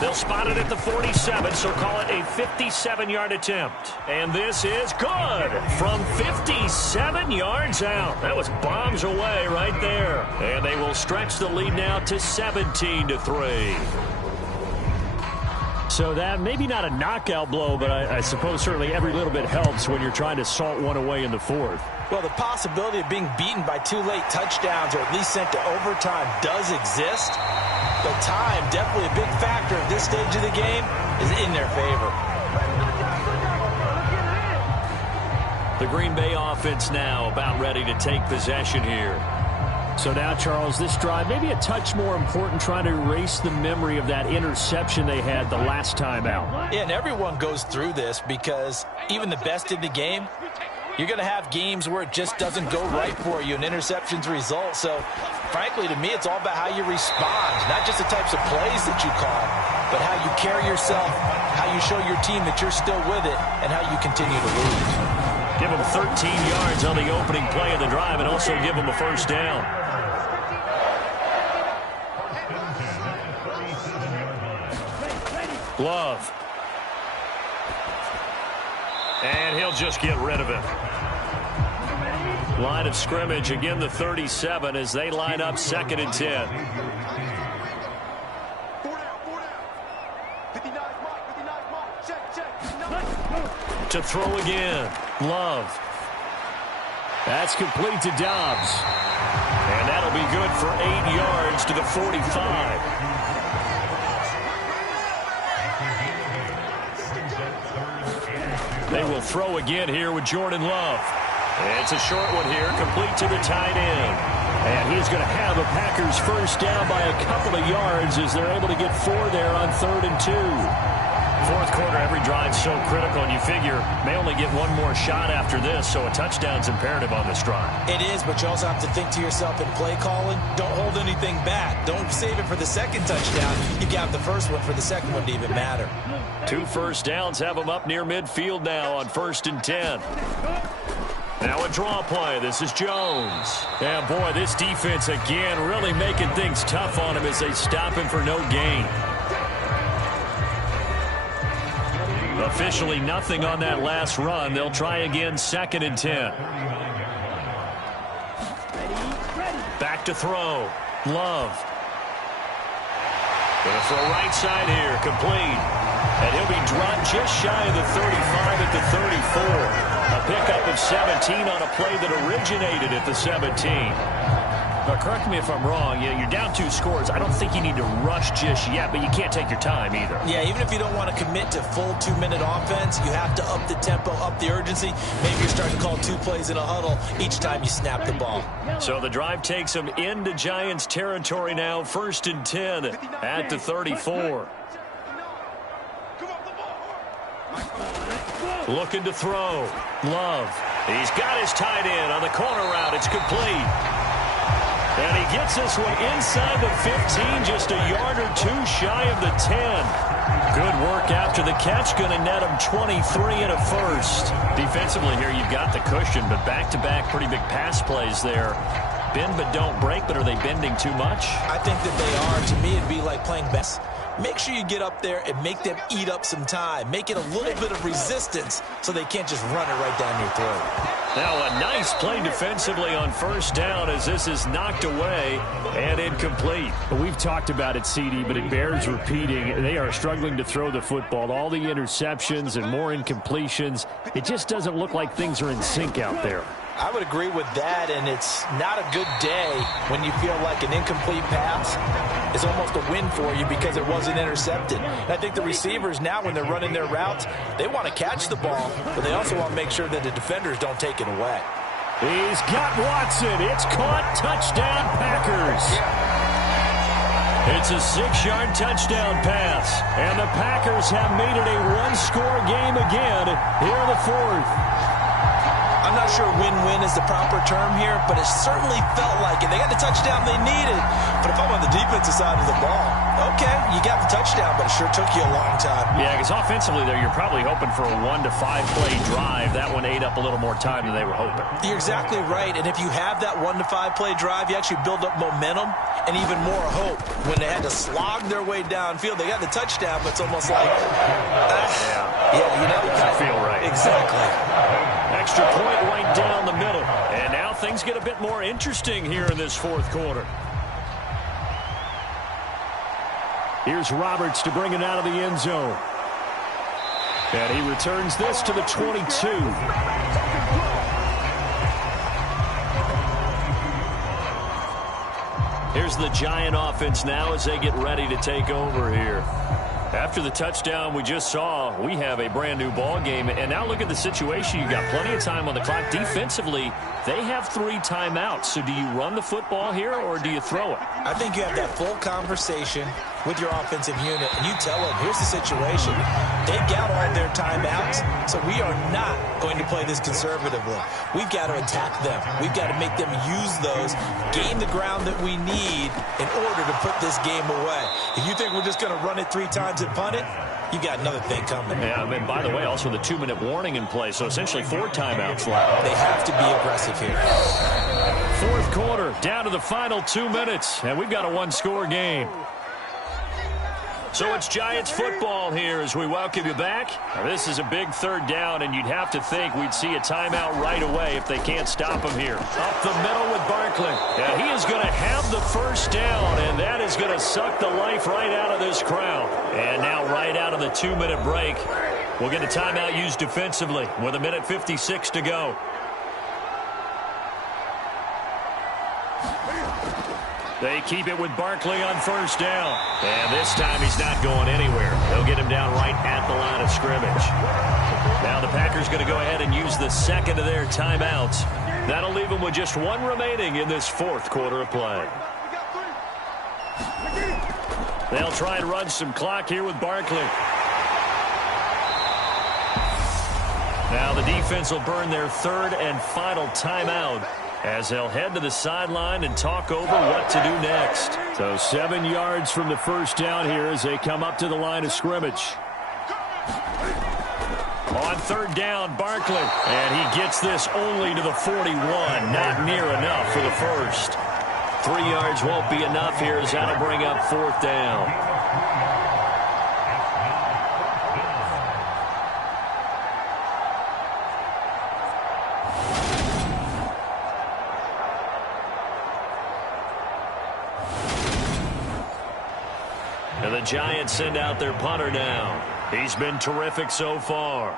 They'll spot it at the 47, so call it a 57-yard attempt. And this is good from 57 yards out. That was bombs away right there. And they will stretch the lead now to 17-3. So that maybe not a knockout blow, but I suppose certainly every little bit helps when you're trying to salt one away in the 4th. Well, the possibility of being beaten by 2 late touchdowns or at least sent to overtime does exist. But time, definitely a big factor at this stage of the game, is in their favor. The Green Bay offense now about ready to take possession here. So now, Charles, this drive maybe a touch more important, trying to erase the memory of that interception they had the last time out. Yeah, and everyone goes through this because even the best in the game, you're going to have games where it just doesn't go right for you, and interceptions result. So, frankly, to me, it's all about how you respond, not just the types of plays that you call, but how you carry yourself, how you show your team that you're still with it, and how you continue to lose. Give them 13 yards on the opening play of the drive and also give them a 1st down. Love. And he'll just get rid of it. Line of scrimmage, again the 37 as they line up 2nd and 10. 59 mark, check. To throw again. Love. That's complete to Dobbs. And that'll be good for 8 yards to the 45. They will throw again here with Jordan Love. It's a short one here, complete to the tight end. And he's going to have the Packers 1st down by a couple of yards as they're able to get 4 there on 3rd and 2. 4th quarter, every drive's so critical, and you figure may only get one more shot after this, so a touchdown's imperative on this drive. It is, but you also have to think to yourself in play calling, don't hold anything back. Don't save it for the 2nd touchdown. You got the 1st one for the 2nd one to even matter. 2 first downs have them up near midfield now on 1st and 10. Now a draw play. This is Jones. Yeah, boy, this defense again really making things tough on him as they stop him for no gain. Officially nothing on that last run. They'll try again 2nd and 10. Back to throw. Love. Gonna throw right side here. Complete. And he'll be dropped just shy of the 35 at the 34. A pickup of 17 on a play that originated at the 17. But correct me if I'm wrong. You're down 2 scores. I don't think you need to rush just yet, but you can't take your time either. Yeah, even if you don't want to commit to full 2-minute offense, you have to up the tempo, up the urgency. Maybe you're starting to call 2 plays in a huddle each time you snap the ball. So the drive takes them into Giants territory now. 1st and 10 at the 34. Looking to throw. Love. He's got his tight end on the corner route. It's complete. And he gets this one inside the 15, just a yard or 2 shy of the 10. Good work after the catch. Going to net him 23 and a 1st. Defensively here, you've got the cushion, but back-to-back pretty big pass plays there. Bend but don't break, but are they bending too much? I think that they are. To me, it'd be like playing best. Make sure you get up there and make them eat up some time. Make it a little bit of resistance so they can't just run it right down your throat. Now a nice play defensively on 1st down as this is knocked away and incomplete. Well, we've talked about it, CD, but it bears repeating. They are struggling to throw the football. All the interceptions and more incompletions. It just doesn't look like things are in sync out there. I would agree with that, and it's not a good day when you feel like an incomplete pass is almost a win for you because it wasn't intercepted. And I think the receivers now, when they're running their routes, they want to catch the ball, but they also want to make sure that the defenders don't take it away. He's got Watson. It's caught. Touchdown, Packers. It's a 6-yard touchdown pass. And the Packers have made it a one-score game again here in the fourth. I'm not sure win-win is the proper term here, but it certainly felt like it. They got the touchdown they needed. But if I'm on the defensive side of the ball, okay, you got the touchdown, but it sure took you a long time. Yeah, because offensively there, you're probably hoping for a 1 to 5 play drive. That one ate up a little more time than they were hoping. You're exactly right. And if you have that 1 to 5 play drive, you actually build up momentum and even more hope. When they had to slog their way downfield, they got the touchdown, but it's almost like, you know, doesn't feel right. Exactly. Extra point right down the middle. And now things get a bit more interesting here in this fourth quarter. Here's Roberts to bring it out of the end zone. And he returns this to the 22. Here's the Giant offense now as they get ready to take over here. After the touchdown we just saw, we have a brand new ball game. And now look at the situation. You've got plenty of time on the clock. Defensively, they have 3 timeouts. So do you run the football here or do you throw it? I think you have that full conversation with your offensive unit, and you tell them, here's the situation. They've got all their timeouts, so we are not going to play this conservatively. We've got to attack them. We've got to make them use those, gain the ground that we need in order to put this game away. If you think we're just going to run it 3 times and punt it, you got another thing coming. Yeah, and by the way, also the 2-minute warning in play, so essentially 4 timeouts left. They have to be aggressive here. Fourth quarter, down to the final 2 minutes, and we've got a 1-score game. So it's Giants football here as we welcome you back. Now, this is a big 3rd down, and you'd have to think we'd see a timeout right away if they can't stop him here. Up the middle with Barkley. And he is going to have the first down, and that is going to suck the life right out of this crowd. And now right out of the 2-minute break, we'll get a timeout used defensively with 1:56 to go. They keep it with Barkley on first down. And this time he's not going anywhere. They'll get him down right at the line of scrimmage. Now the Packers going to go ahead and use the second of their timeouts. That'll leave them with just 1 remaining in this fourth quarter of play. They'll try and run some clock here with Barkley. Now the defense will burn their 3rd and final timeout as they'll head to the sideline and talk over what to do next. So 7 yards from the first down here as they come up to the line of scrimmage. On 3rd down, Barkley. And he gets this only to the 41. Not near enough for the first. 3 yards won't be enough here as that'll bring up 4th down. And the Giants send out their punter now. He's been terrific so far.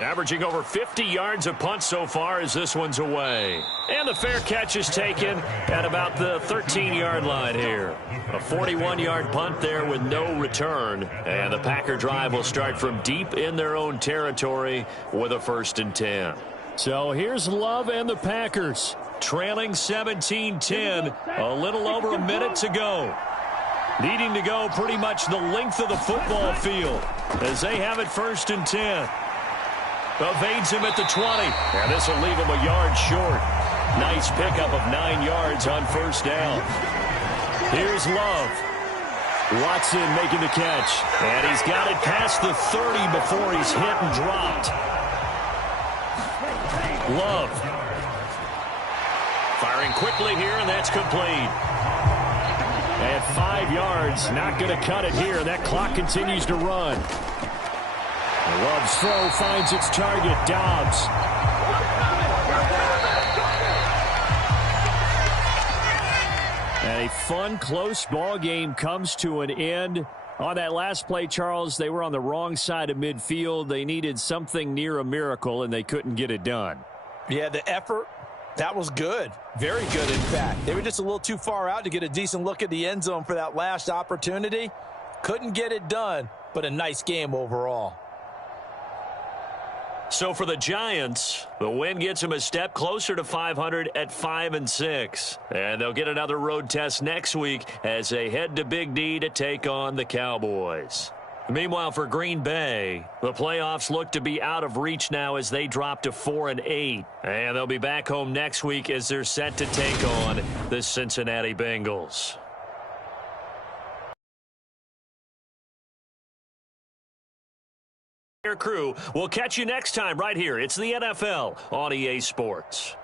Averaging over 50 yards a punt so far as this one's away. And the fair catch is taken at about the 13-yard line here. A 41-yard punt there with no return. And the Packer drive will start from deep in their own territory with a 1st and 10. So here's Love and the Packers. Trailing 17-10, a little over a minute to go. Needing to go pretty much the length of the football field as they have it 1st and 10. Evades him at the 20. And this will leave him a yard short. Nice pickup of 9 yards on 1st down. Here's Love. Watson making the catch. And he's got it past the 30 before he's hit and dropped. Love. Firing quickly here, and that's complete. At 5 yards, not going to cut it here. That clock continues to run. Love's throw finds its target, Dobbs. And a fun, close ball game comes to an end. On that last play, Charles, they were on the wrong side of midfield. They needed something near a miracle, and they couldn't get it done. Yeah, the effort, that was good. Very good, in fact. They were just a little too far out to get a decent look at the end zone for that last opportunity. Couldn't get it done, but a nice game overall. So for the Giants, the win gets them a step closer to 500 at 5-6. And they'll get another road test next week as they head to Big D to take on the Cowboys. Meanwhile, for Green Bay, the playoffs look to be out of reach now as they drop to 4-8. And they'll be back home next week as they're set to take on the Cincinnati Bengals. Crew, we'll catch you next time right here. It's the NFL on EA Sports.